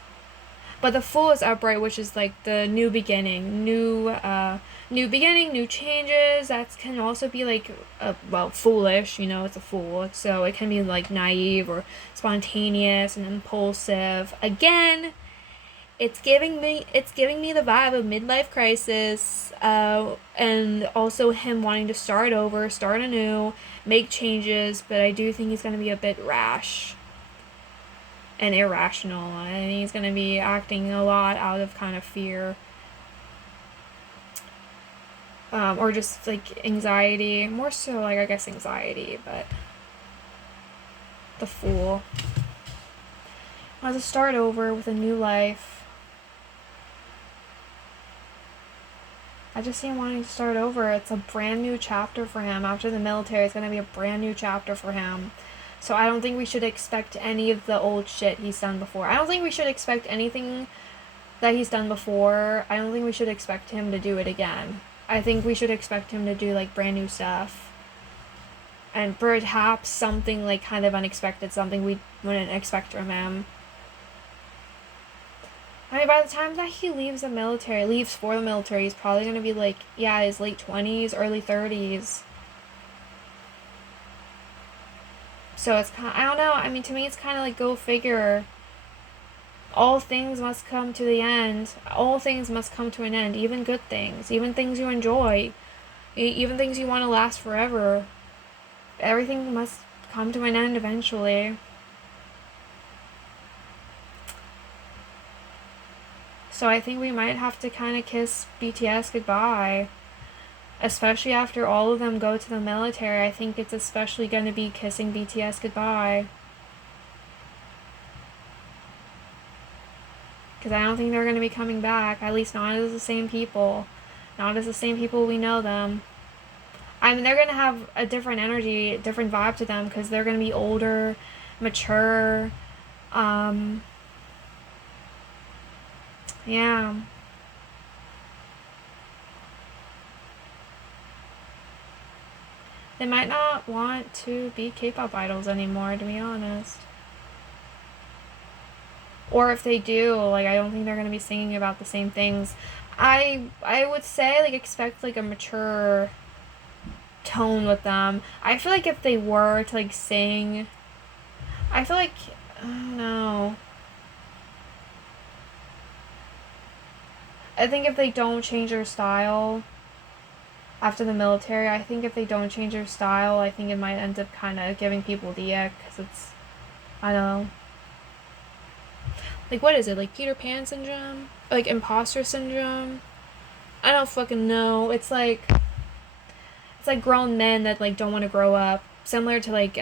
But the Fool is upright, which is, like, the new beginning, new beginning, new changes. That can also be, like, foolish, it's a fool. So it can be, like, naive or spontaneous and impulsive. Again, it's giving me the vibe of midlife crisis, and also him wanting to start over, start anew, make changes. But I do think he's going to be a bit rash and irrational, and he's going to be acting a lot out of kind of fear, or just, like, anxiety, more so, like, I guess anxiety. But the Fool wants to start over with a new life. I just see him wanting to start over. It's a brand new chapter for him. After the military, it's going to be a brand new chapter for him. So I don't think we should expect any of the old shit he's done before. I don't think we should expect anything that he's done before. I don't think we should expect him to do it again. I think we should expect him to do, like, brand new stuff. And perhaps something, like, kind of unexpected, something we wouldn't expect from him. I mean, by the time that he leaves for the military, he's probably going to be, like, his late 20s, early 30s. So it's kind of, I don't know, I mean, to me it's kind of like, go figure. All things must come to the end. All things must come to an end, even good things, even things you enjoy, even things you want to last forever. Everything must come to an end eventually. So I think we might have to kind of kiss BTS goodbye. Especially after all of them go to the military, I think it's especially going to be kissing BTS goodbye. Because I don't think they're going to be coming back. At least not as the same people. Not as the same people we know them. I mean, they're going to have a different energy, a different vibe to them, because they're going to be older, mature. Yeah. They might not want to be K-pop idols anymore, to be honest. Or if they do, like, I don't think they're gonna be singing about the same things. I would say, like, expect, like, a mature tone with them. I feel like if they were to, like, sing, I feel like, I don't know. I think if they don't change their style after the military, I think if they don't change their style, I think it might end up kind of giving people the ick, because it's, I don't know. Like, what is it? Like, Peter Pan syndrome? Like, imposter syndrome? I don't fucking know. It's like grown men that, like, don't want to grow up. Similar to, like,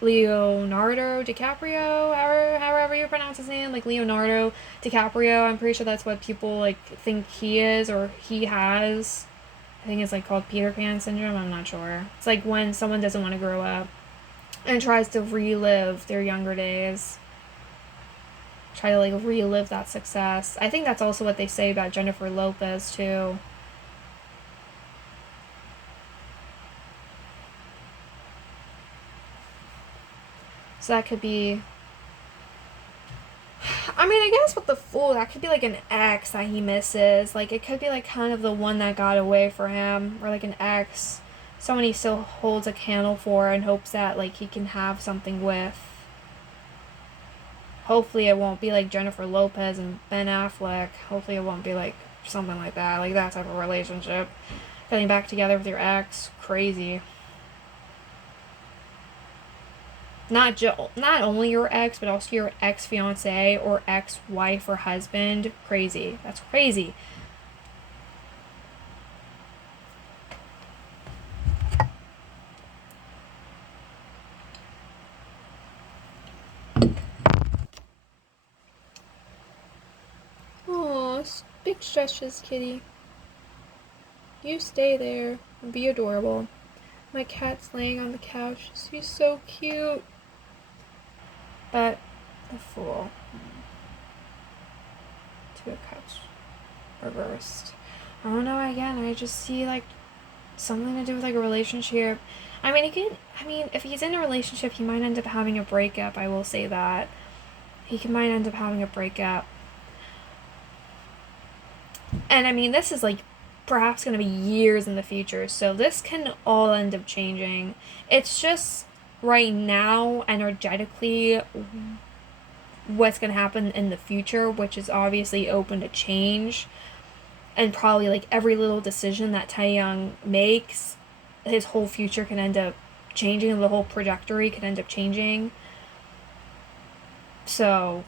Leonardo DiCaprio, however you pronounce his name. Like, Leonardo DiCaprio, I'm pretty sure that's what people, like, think he is or he has. I think it's, like, called Peter Pan syndrome. I'm not sure. It's like when someone doesn't want to grow up and tries to relive their younger days. Try to, like, relive that success. I think that's also what they say about Jennifer Lopez, too. So that could be, I mean, I guess with the Fool, that could be like an ex that he misses. Like, it could be like kind of the one that got away for him, or like an ex, someone he still holds a candle for and hopes that, like, he can have something with. Hopefully it won't be like Jennifer Lopez and Ben Affleck. Hopefully it won't be like something like that, like that type of relationship. Getting back together with your ex, crazy. Not only your ex, but also your ex-fiance or ex-wife or husband. Crazy. That's crazy. Aw, big stretches, kitty. You stay there and be adorable. My cat's laying on the couch. She's so cute. But the Fool. 2 of Cups reversed. I don't know, again, I just see, like, something to do with, like, a relationship. I mean, if he's in a relationship, he might end up having a breakup, I will say that. Might end up having a breakup. And, I mean, this is, like, perhaps going to be years in the future, so this can all end up changing. It's just, right now, energetically, what's going to happen in the future, which is obviously open to change. And probably, like, every little decision that Taehyung makes, his whole future can end up changing, the whole trajectory can end up changing. So,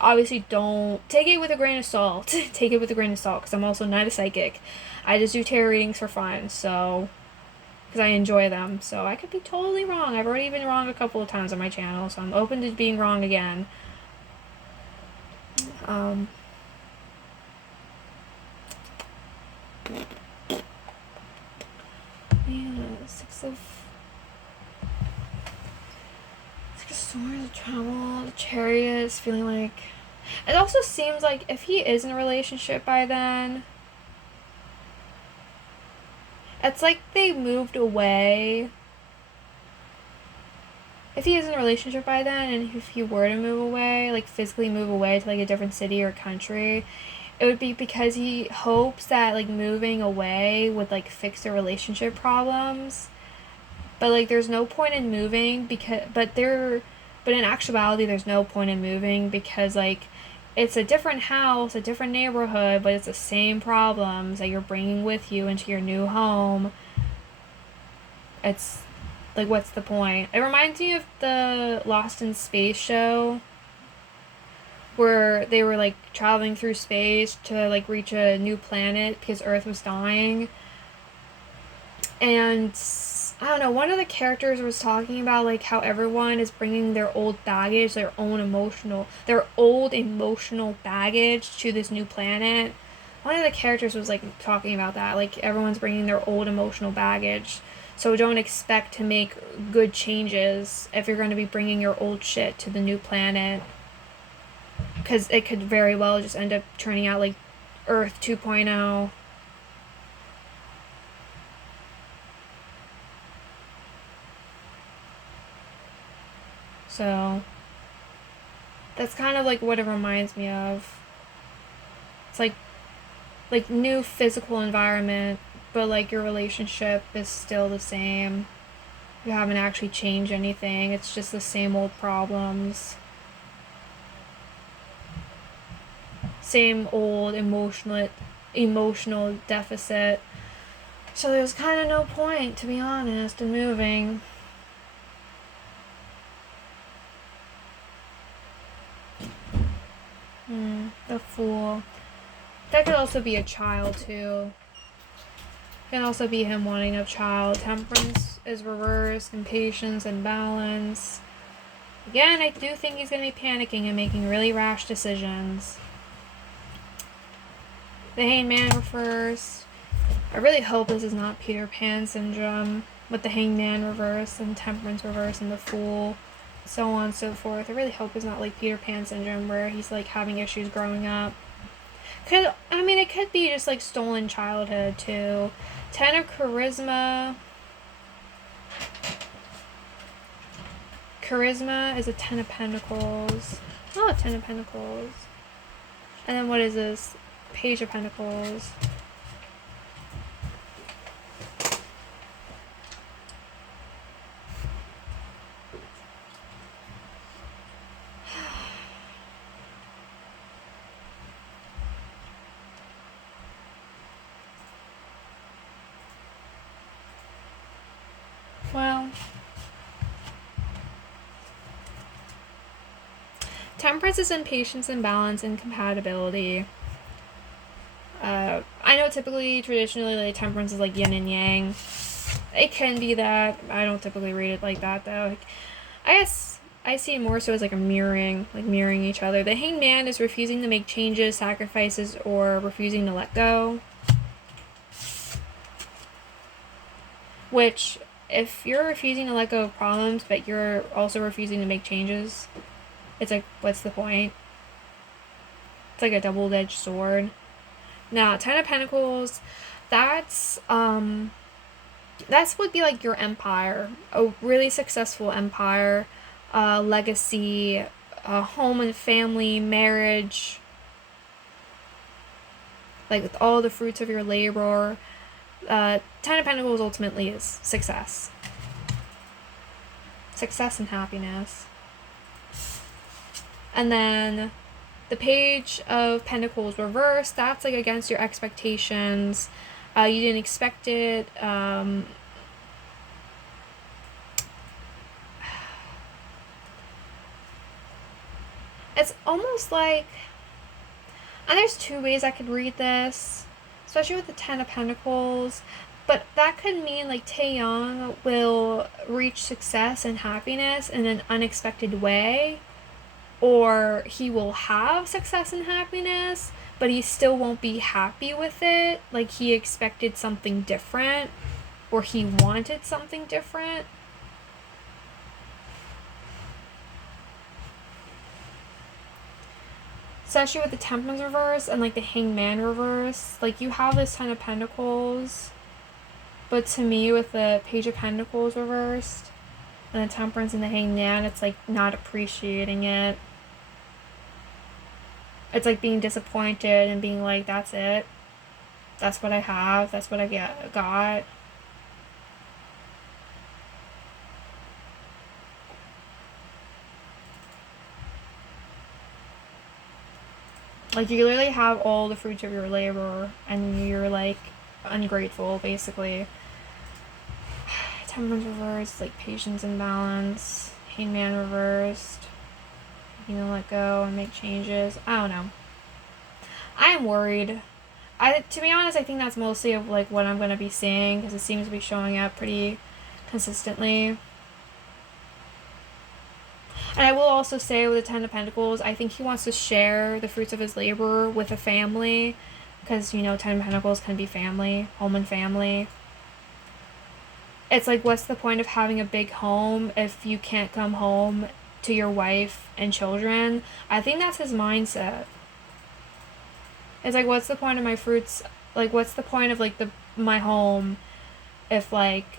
obviously, don't take it with a grain of salt. Take it with a grain of salt, because I'm also not a psychic. I just do tarot readings for fun, so, because I enjoy them. So, I could be totally wrong. I've already been wrong a couple of times on my channel, so I'm open to being wrong again. Man, Six of Swords, travel, the Chariot is feeling like... It also seems like if he is in a relationship by then, it's like they moved away. If he is in a relationship by then, and if he were to move away, like physically move away to like a different city or country, it would be because he hopes that like moving away would like fix their relationship problems. But like there's no point in moving but in actuality there's no point in moving because like it's a different house, a different neighborhood, but it's the same problems that you're bringing with you into your new home. It's like, what's the point? It reminds me of the Lost in Space show where they were like traveling through space to like reach a new planet because Earth was dying. And I don't know, one of the characters was talking about like how everyone is bringing their old baggage, their old emotional baggage to this new planet. One of the characters was like talking about that, like everyone's bringing their old emotional baggage. So don't expect to make good changes if you're going to be bringing your old shit to the new planet. Because it could very well just end up turning out like Earth 2.0. So that's kind of like what it reminds me of. It's like new physical environment, but like your relationship is still the same. You haven't actually changed anything. It's just the same old problems. Same old emotional deficit. So there's kind of no point, to be honest, in moving. The Fool. That could also be a child, too. Can also be him wanting a child. Temperance is reversed, impatience and balance. Again, I do think he's going to be panicking and making really rash decisions. The Hangman reversed. I really hope this is not Peter Pan syndrome with the Hangman reverse and Temperance reverse and the Fool, so on and so forth. I really hope it's not like Peter Pan syndrome where he's like having issues growing up. It could be just like stolen childhood too. 10 of Charisma. Charisma is a 10 of Pentacles. Oh, 10 of Pentacles. And then what is this? Page of Pentacles. Well, Temperance is impatience, imbalance, and compatibility. I know traditionally, like, Temperance is like yin and yang. It can be that. I don't typically read it like that, though. Like, I guess I see it more so as like mirroring each other. The Hangman is refusing to make changes, sacrifices, or refusing to let go. Which, if you're refusing to let go of problems, but you're also refusing to make changes, it's like, what's the point? It's like a double-edged sword. Now, 10 of Pentacles, that's would be like your empire, a really successful empire, legacy, home and family, marriage, like with all the fruits of your labor. 10 of Pentacles ultimately is success. Success and happiness. And then the Page of Pentacles reversed, that's like against your expectations. You didn't expect it. It's almost like, and there's two ways I could read this, especially with the 10 of Pentacles, but that could mean like Taeyong will reach success and happiness in an unexpected way, or he will have success and happiness, but he still won't be happy with it. Like, he expected something different, or he wanted something different. Especially with the Temperance reverse and like the Hangman reverse. Like, you have this 10 of Pentacles, but to me, with the Page of Pentacles reversed and the Temperance and the Hangman, it's like not appreciating it. It's like being disappointed and being like, that's it. That's what I have. That's what I got. Like, you literally have all the fruits of your labor and you're like ungrateful, basically. Temperance reversed, like patience and balance. Hangman reversed. You know, let go and make changes. I don't know. I am worried. To be honest, I think that's mostly of like what I'm going to be seeing, because it seems to be showing up pretty consistently. And I will also say, with the 10 of Pentacles, I think he wants to share the fruits of his labor with a family, because, 10 of Pentacles can be family, home and family. It's like, what's the point of having a big home if you can't come home to your wife and children? I think that's his mindset. It's like, what's the point of my fruits? Like, what's the point of like my home if like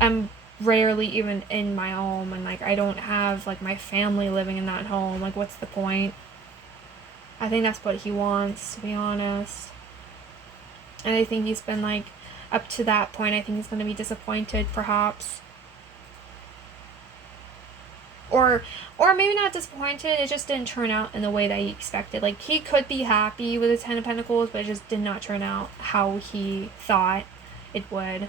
I'm rarely even in my home, and like I don't have like my family living in that home. Like, what's the point? I think that's what he wants, to be honest. And I think he's been like, up to that point, I think he's going to be disappointed, perhaps. Or maybe not disappointed, it just didn't turn out in the way that he expected. Like, he could be happy with the Ten of Pentacles, but it just did not turn out how he thought it would.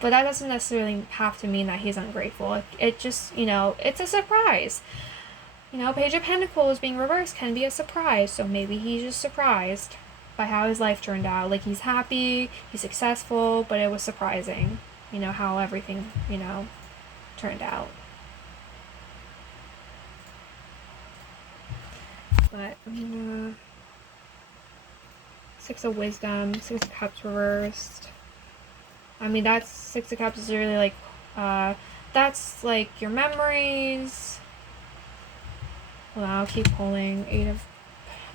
But that doesn't necessarily have to mean that he's ungrateful. It just, it's a surprise. Page of Pentacles being reversed can be a surprise, so maybe he's just surprised by how his life turned out. Like, he's happy, he's successful, but it was surprising, how everything, turned out. But, Six of Wisdom, Six of Cups reversed. That's Six of Cups is really like, that's like your memories. Well, I'll keep pulling. Eight of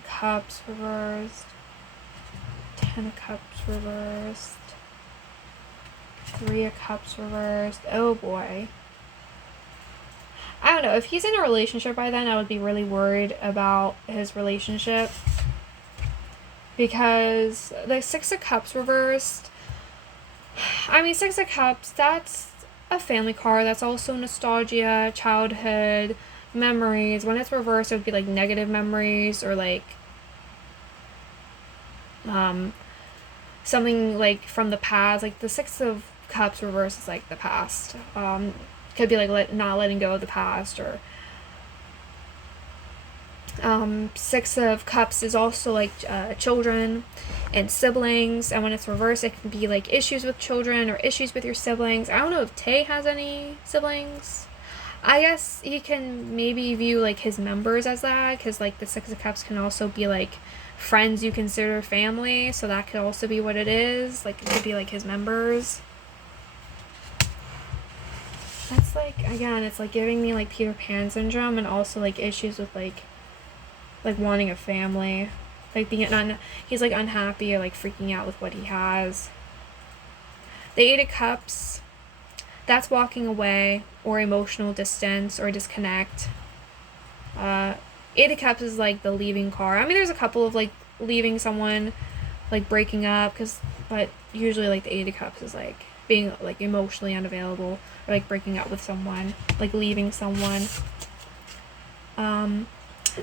Cups reversed. Ten of Cups reversed. Three of Cups reversed. Oh boy. I don't know. If he's in a relationship by then, I would be really worried about his relationship. Because the Six of Cups reversed. Six of Cups, that's a family card. That's also nostalgia, childhood, memories. When it's reversed, it would be like negative memories, or like something like from the past. Like the Six of Cups reversed is like the past. Could be like not letting go of the past, or Six of Cups is also like children and siblings, and when it's reversed, it can be like issues with children or issues with your siblings. I don't know if Tay has any siblings. I guess he can maybe view like his members as that, because like the Six of Cups can also be like friends you consider family, so that could also be what it is. Like, it could be like his members. That's like, again, it's like giving me like Peter Pan syndrome, and also like issues with like wanting a family, like being he's like unhappy or like freaking out with what he has. The Eight of Cups, that's walking away or emotional distance or disconnect. Eight of Cups is like the leaving card. There's a couple of like leaving someone, like breaking up, but usually like the Eight of Cups is like being like emotionally unavailable, or like breaking up with someone, like leaving someone.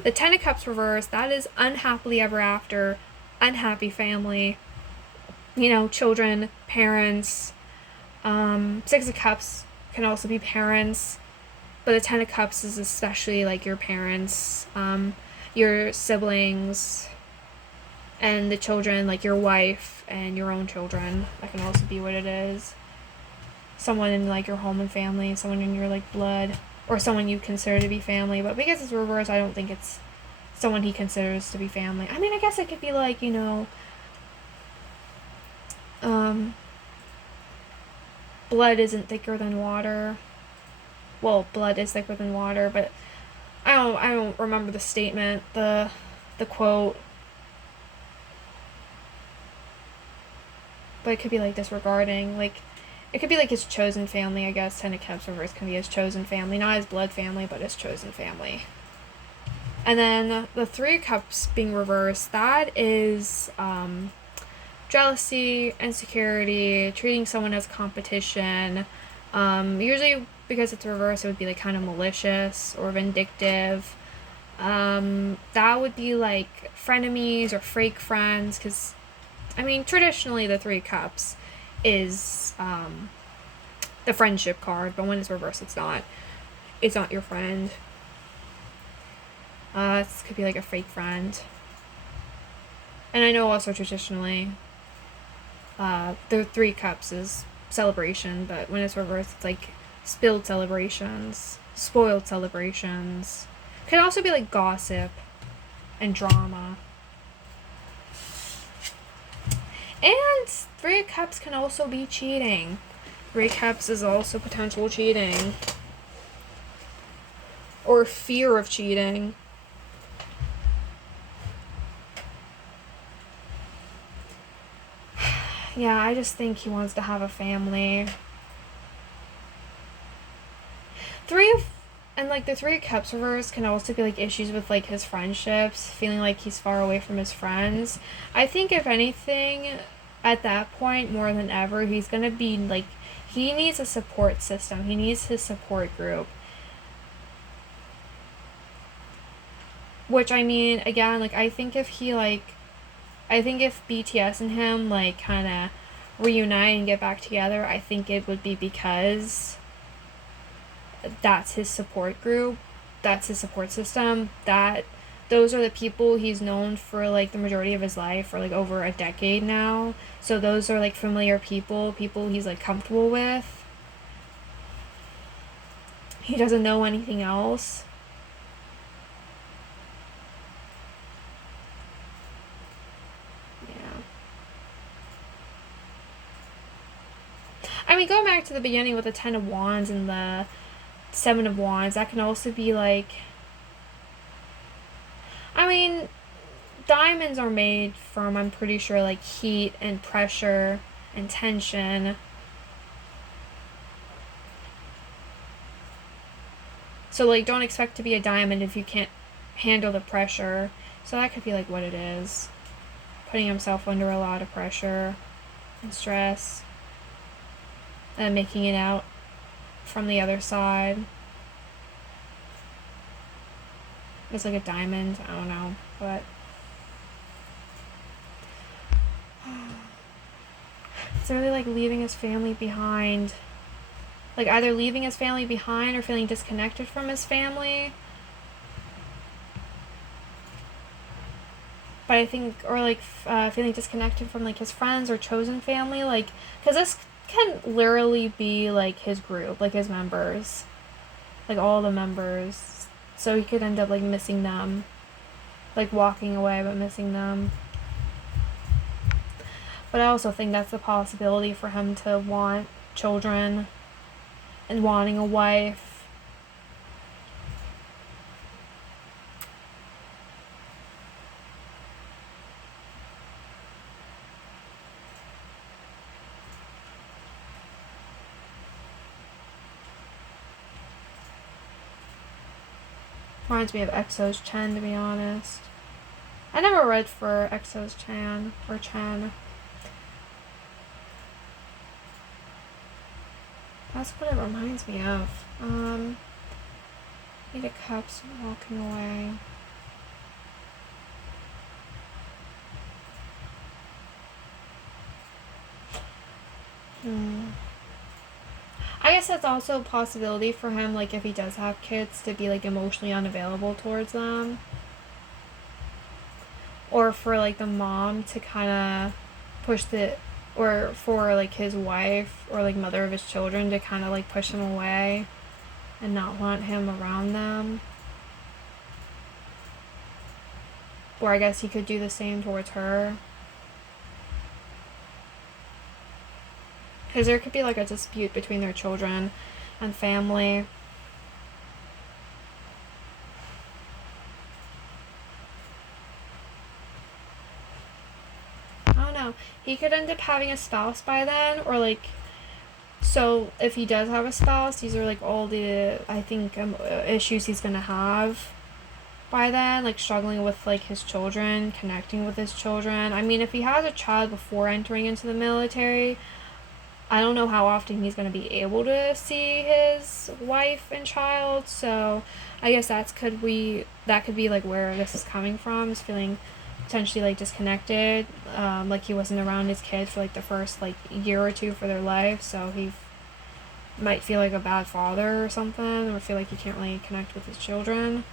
The Ten of Cups reversed, that is unhappily ever after, unhappy family, children, parents. Six of Cups can also be parents, but the Ten of Cups is especially like your parents, your siblings, and the children, like your wife and your own children. That can also be what it is. Someone in like your home and family, someone in your like blood, or someone you consider to be family. But because it's reversed, I don't think it's someone he considers to be family. I guess it could be like, blood isn't thicker than water. Well, blood is thicker than water, but I don't remember the statement, the quote. But it could be like disregarding, like it could be like his chosen family, I guess. Ten of Cups reversed can be his chosen family, not his blood family, but his chosen family. And then the Three of Cups being reversed, that is jealousy, insecurity, treating someone as competition. Usually because it's reversed, it would be like kind of malicious or vindictive. That would be like frenemies or fake friends, because traditionally the Three of Cups is the friendship card, but when it's reversed, it's not your friend. This could be like a fake friend. And I know also traditionally the Three Cups is celebration, but when it's reversed, it's like spilled celebrations, spoiled celebrations. Could also be like gossip and drama. And Three of Cups can also be cheating. Three of Cups is also potential cheating, or fear of cheating. Yeah, I just think he wants to have a family. And like the Three of Cups reverse can also be like issues with like his friendships, feeling like he's far away from his friends. I think if anything, at that point more than ever, he's gonna be like, he needs a support system. He needs his support group. Which, I mean, again, like I think if BTS and him like kind of reunite and get back together, I think it would be because that's his support group, that's his support system, that those are the people he's known for like the majority of his life, for like over a decade now. So those are like familiar people he's like comfortable with. He doesn't know anything else. Yeah. I mean, going back to the beginning with the 10 of Wands and the 7 of Wands, that can also be like, I mean, diamonds are made from, I'm pretty sure, like heat and pressure and tension. So like don't expect to be a diamond if you can't handle the pressure. So that could be like what it is. Putting himself under a lot of pressure and stress and making it out from the other side. It's like a diamond, I don't know, but it's really like leaving his family behind. Like either leaving his family behind or feeling disconnected from his family. But I think, or like feeling disconnected from like his friends or chosen family, like, because this can literally be like his group, like his members, like all the members. So he could end up like missing them, like walking away but missing them. But I also think that's a possibility for him to want children and wanting a wife. Reminds me of EXO's Chen, to be honest. I never read for EXO's Chan or Chen. That's what it reminds me of. Eight of Cups, walking away. I guess that's also a possibility for him, like if he does have kids, to be like emotionally unavailable towards them. Or for like the mom to kind of push or for like his wife or like mother of his children to kind of like push him away and not want him around them. Or I guess he could do the same towards her. Because there could be like a dispute between their children and family. I don't know. He could end up having a spouse by then, or like, so if he does have a spouse, these are like all the, I think, issues he's gonna have by then, like struggling with like his children, connecting with his children. I mean, if he has a child before entering into the military, I don't know how often he's going to be able to see his wife and child, so I guess that could be like where this is coming from, is feeling potentially like disconnected, like he wasn't around his kids for like the first like year or two for their life, so he might feel like a bad father or something, or feel like he can't really connect with his children.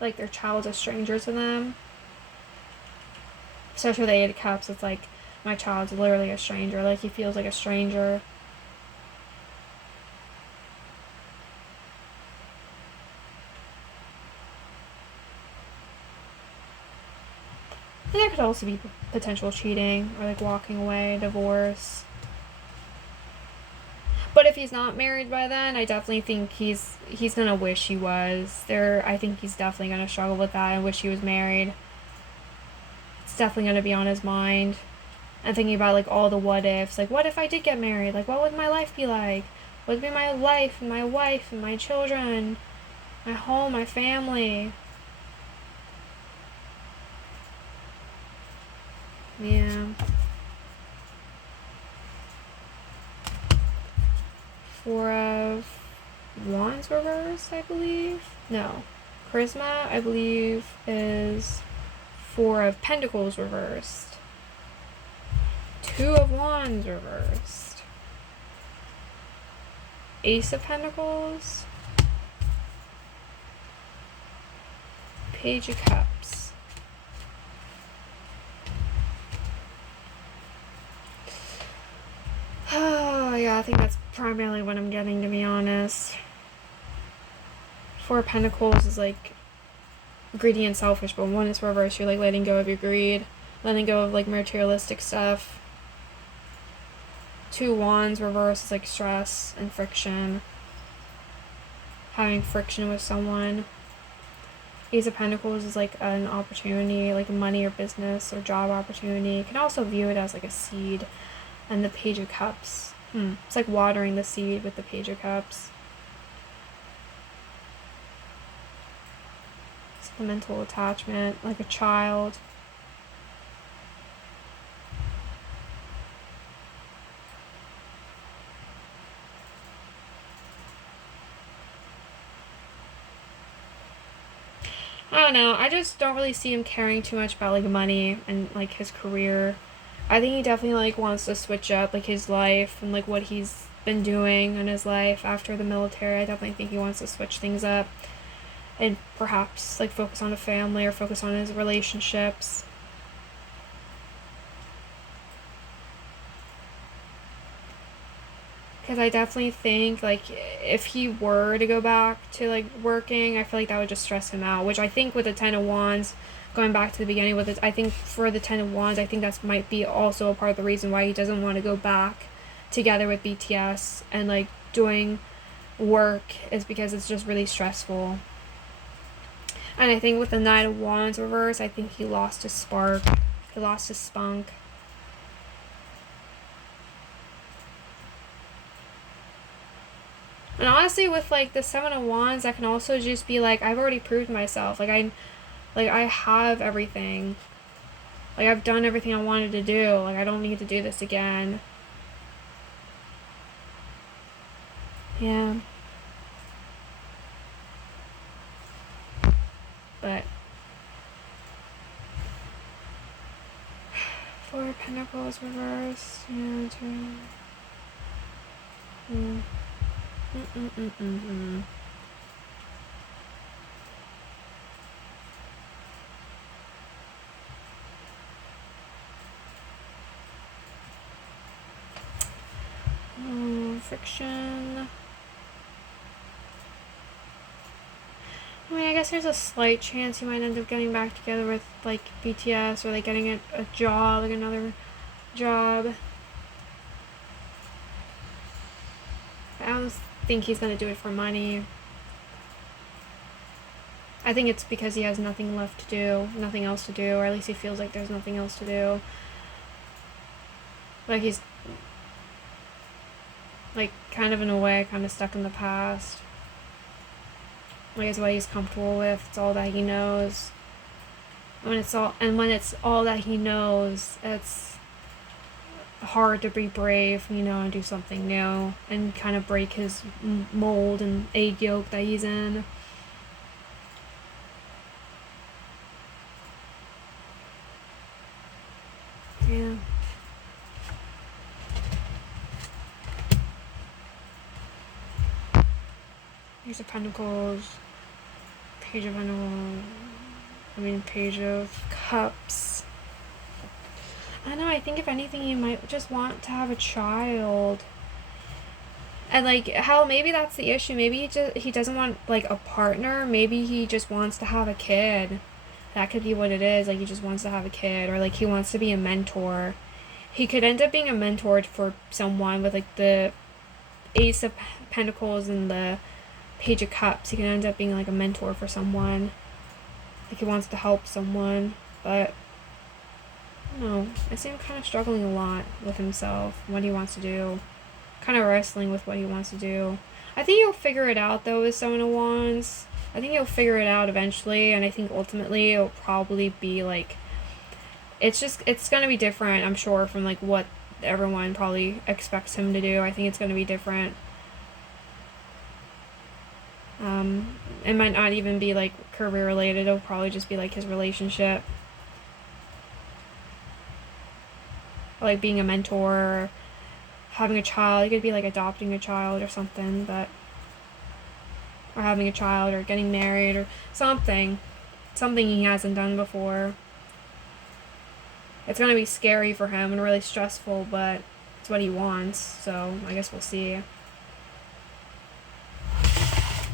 Like their child's a stranger to them. Especially with the Eight of Cups, it's like, my child's literally a stranger. Like, he feels like a stranger. And there could also be potential cheating, or like walking away, divorce. But if he's not married by then, I definitely think he's gonna wish he was. I think he's definitely gonna struggle with that and wish he was married. It's definitely going to be on his mind. And thinking about, like, all the what ifs. Like, what if I did get married? Like, what would my life be like? What would be my life and my wife and my children? My home, my family. Yeah. Four of Wands reversed, I believe. No. Charisma, I believe, is Four of Pentacles reversed. Two of Wands reversed. Ace of Pentacles. Page of Cups. Oh, yeah, I think that's primarily what I'm getting, to be honest. Four of Pentacles is, like, greedy and selfish, but one is reversed. You're, like, letting go of your greed. Letting go of, like, materialistic stuff. Two Wands reversed is, like, stress and friction. Having friction with someone. Ace of Pentacles is, like, an opportunity, like a money or business or job opportunity. You can also view it as, like, a seed. And the Page of Cups. It's like watering the seed with the Page of Cups. It's the mental attachment, like a child. I don't know. I just don't really see him caring too much about, like, money and, like, his career. I think he definitely, like, wants to switch up, like, his life and, like, what he's been doing in his life after the military. I definitely think he wants to switch things up and perhaps, like, focus on a family or focus on his relationships. Because I definitely think, like, if he were to go back to, like, working, I feel like that would just stress him out. Which I think with the Ten of Wands, going back to the beginning with it, I think for the Ten of Wands, I think that might be also a part of the reason why he doesn't want to go back together with BTS and, like, doing work, is because it's just really stressful. And I think with the Knight of Wands reverse, I think he lost his spark. He lost his spunk. And honestly, with, like, the Seven of Wands, that can also just be, like, I've already proved myself. Like, I have everything. Like, I've done everything I wanted to do. Like, I don't need to do this again. Yeah. But Four of Pentacles reversed. Yeah, two. Friction. I mean, I guess there's a slight chance he might end up getting back together with, like, BTS, or, like, getting a job, like, another job. I don't think he's gonna do it for money. I think it's because he has nothing left to do, nothing else to do, or at least he feels like there's nothing else to do. Like, he's, like, kind of in a way, kind of stuck in the past. Like, it's what he's comfortable with. It's all that he knows. When it's all that he knows, it's hard to be brave, you know, and do something new and kind of break his mold and egg yolk that he's in. Yeah. Ace of Pentacles, Page of Pentacles, Page of Cups. I don't know, I think if anything, you might just want to have a child. And, like, how maybe that's the issue. Maybe he doesn't want, like, a partner. Maybe he just wants to have a kid. That could be what it is. Like, he just wants to have a kid, or, like, he wants to be a mentor. He could end up being a mentor for someone with, like, the Ace of Pentacles and the Page of Cups. He can end up being, like, a mentor for someone. Like, he wants to help someone, but I don't know. I see him kind of struggling a lot with himself, what he wants to do. Kind of wrestling with what he wants to do. I think he'll figure it out, though, with Seven of Wands. I think he'll figure it out eventually, and I think ultimately it'll probably be, like... It's gonna be different, I'm sure, from, like, what everyone probably expects him to do. I think it's gonna be different. It might not even be, like, career related. It'll probably just be, like, his relationship. Or, like, being a mentor, having a child. It could be, like, adopting a child or something, but... Or having a child, or getting married, or something. Something he hasn't done before. It's gonna be scary for him and really stressful, but it's what he wants, so I guess we'll see.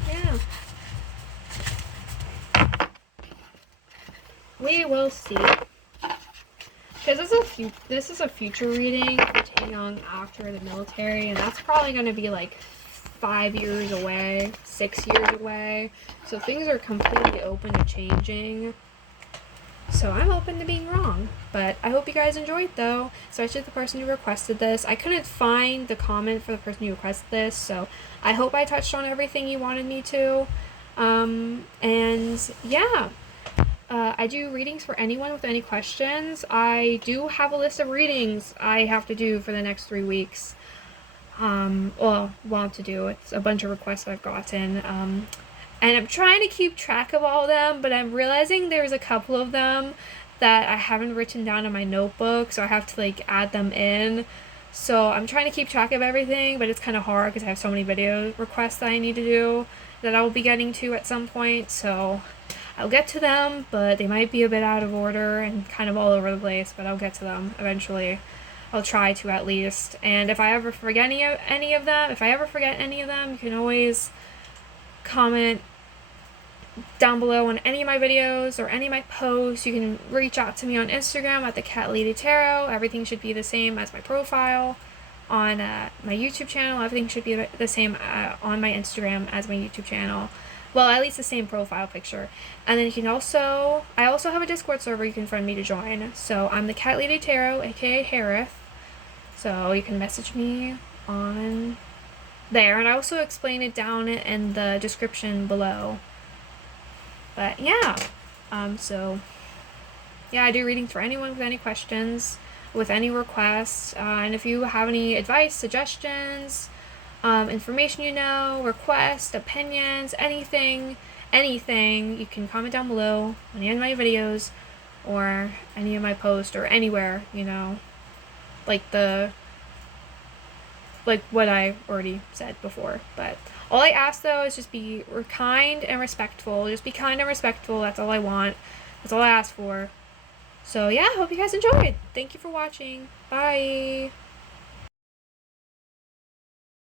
Yeah. We will see. Because this is a future reading for Taeyong after the military, and that's probably going to be like 5 years away, 6 years away. So things are completely open to changing. So I'm open to being wrong. But I hope you guys enjoyed, though, especially the person who requested this. I couldn't find the comment for the person who requested this, so I hope I touched on everything you wanted me to. And yeah. I do readings for anyone with any questions. I do have a list of readings I have to do for the next 3 weeks. Want to do. It's a bunch of requests I've gotten. And I'm trying to keep track of all of them, but I'm realizing there's a couple of them that I haven't written down in my notebook, so I have to, like, add them in. So I'm trying to keep track of everything, but it's kind of hard because I have so many video requests that I need to do that I will be getting to at some point, so... I'll get to them, but they might be a bit out of order and kind of all over the place, but I'll get to them eventually. I'll try to, at least. And if I ever forget any of them, you can always comment down below on any of my videos or any of my posts. You can reach out to me on Instagram at the Cat Lady Tarot. Everything should be the same as my profile on my YouTube channel. Everything should be the same on my Instagram as my YouTube channel. Well, at least the same profile picture. And then you can also... I also have a Discord server you can friend me to join. So I'm the Cat Lady Tarot, aka Harith. So you can message me on there. And I also explain it down in the description below. But yeah. So... Yeah, I do readings for anyone with any questions, with any requests. And if you have any advice, suggestions... information requests, opinions, anything, you can comment down below on any of my videos or any of my posts or anywhere, like what I already said before. But all I ask, though, is just be kind and respectful. Just be kind and respectful. That's all I want. That's all I ask for. So yeah, hope you guys enjoyed. Thank you for watching. Bye.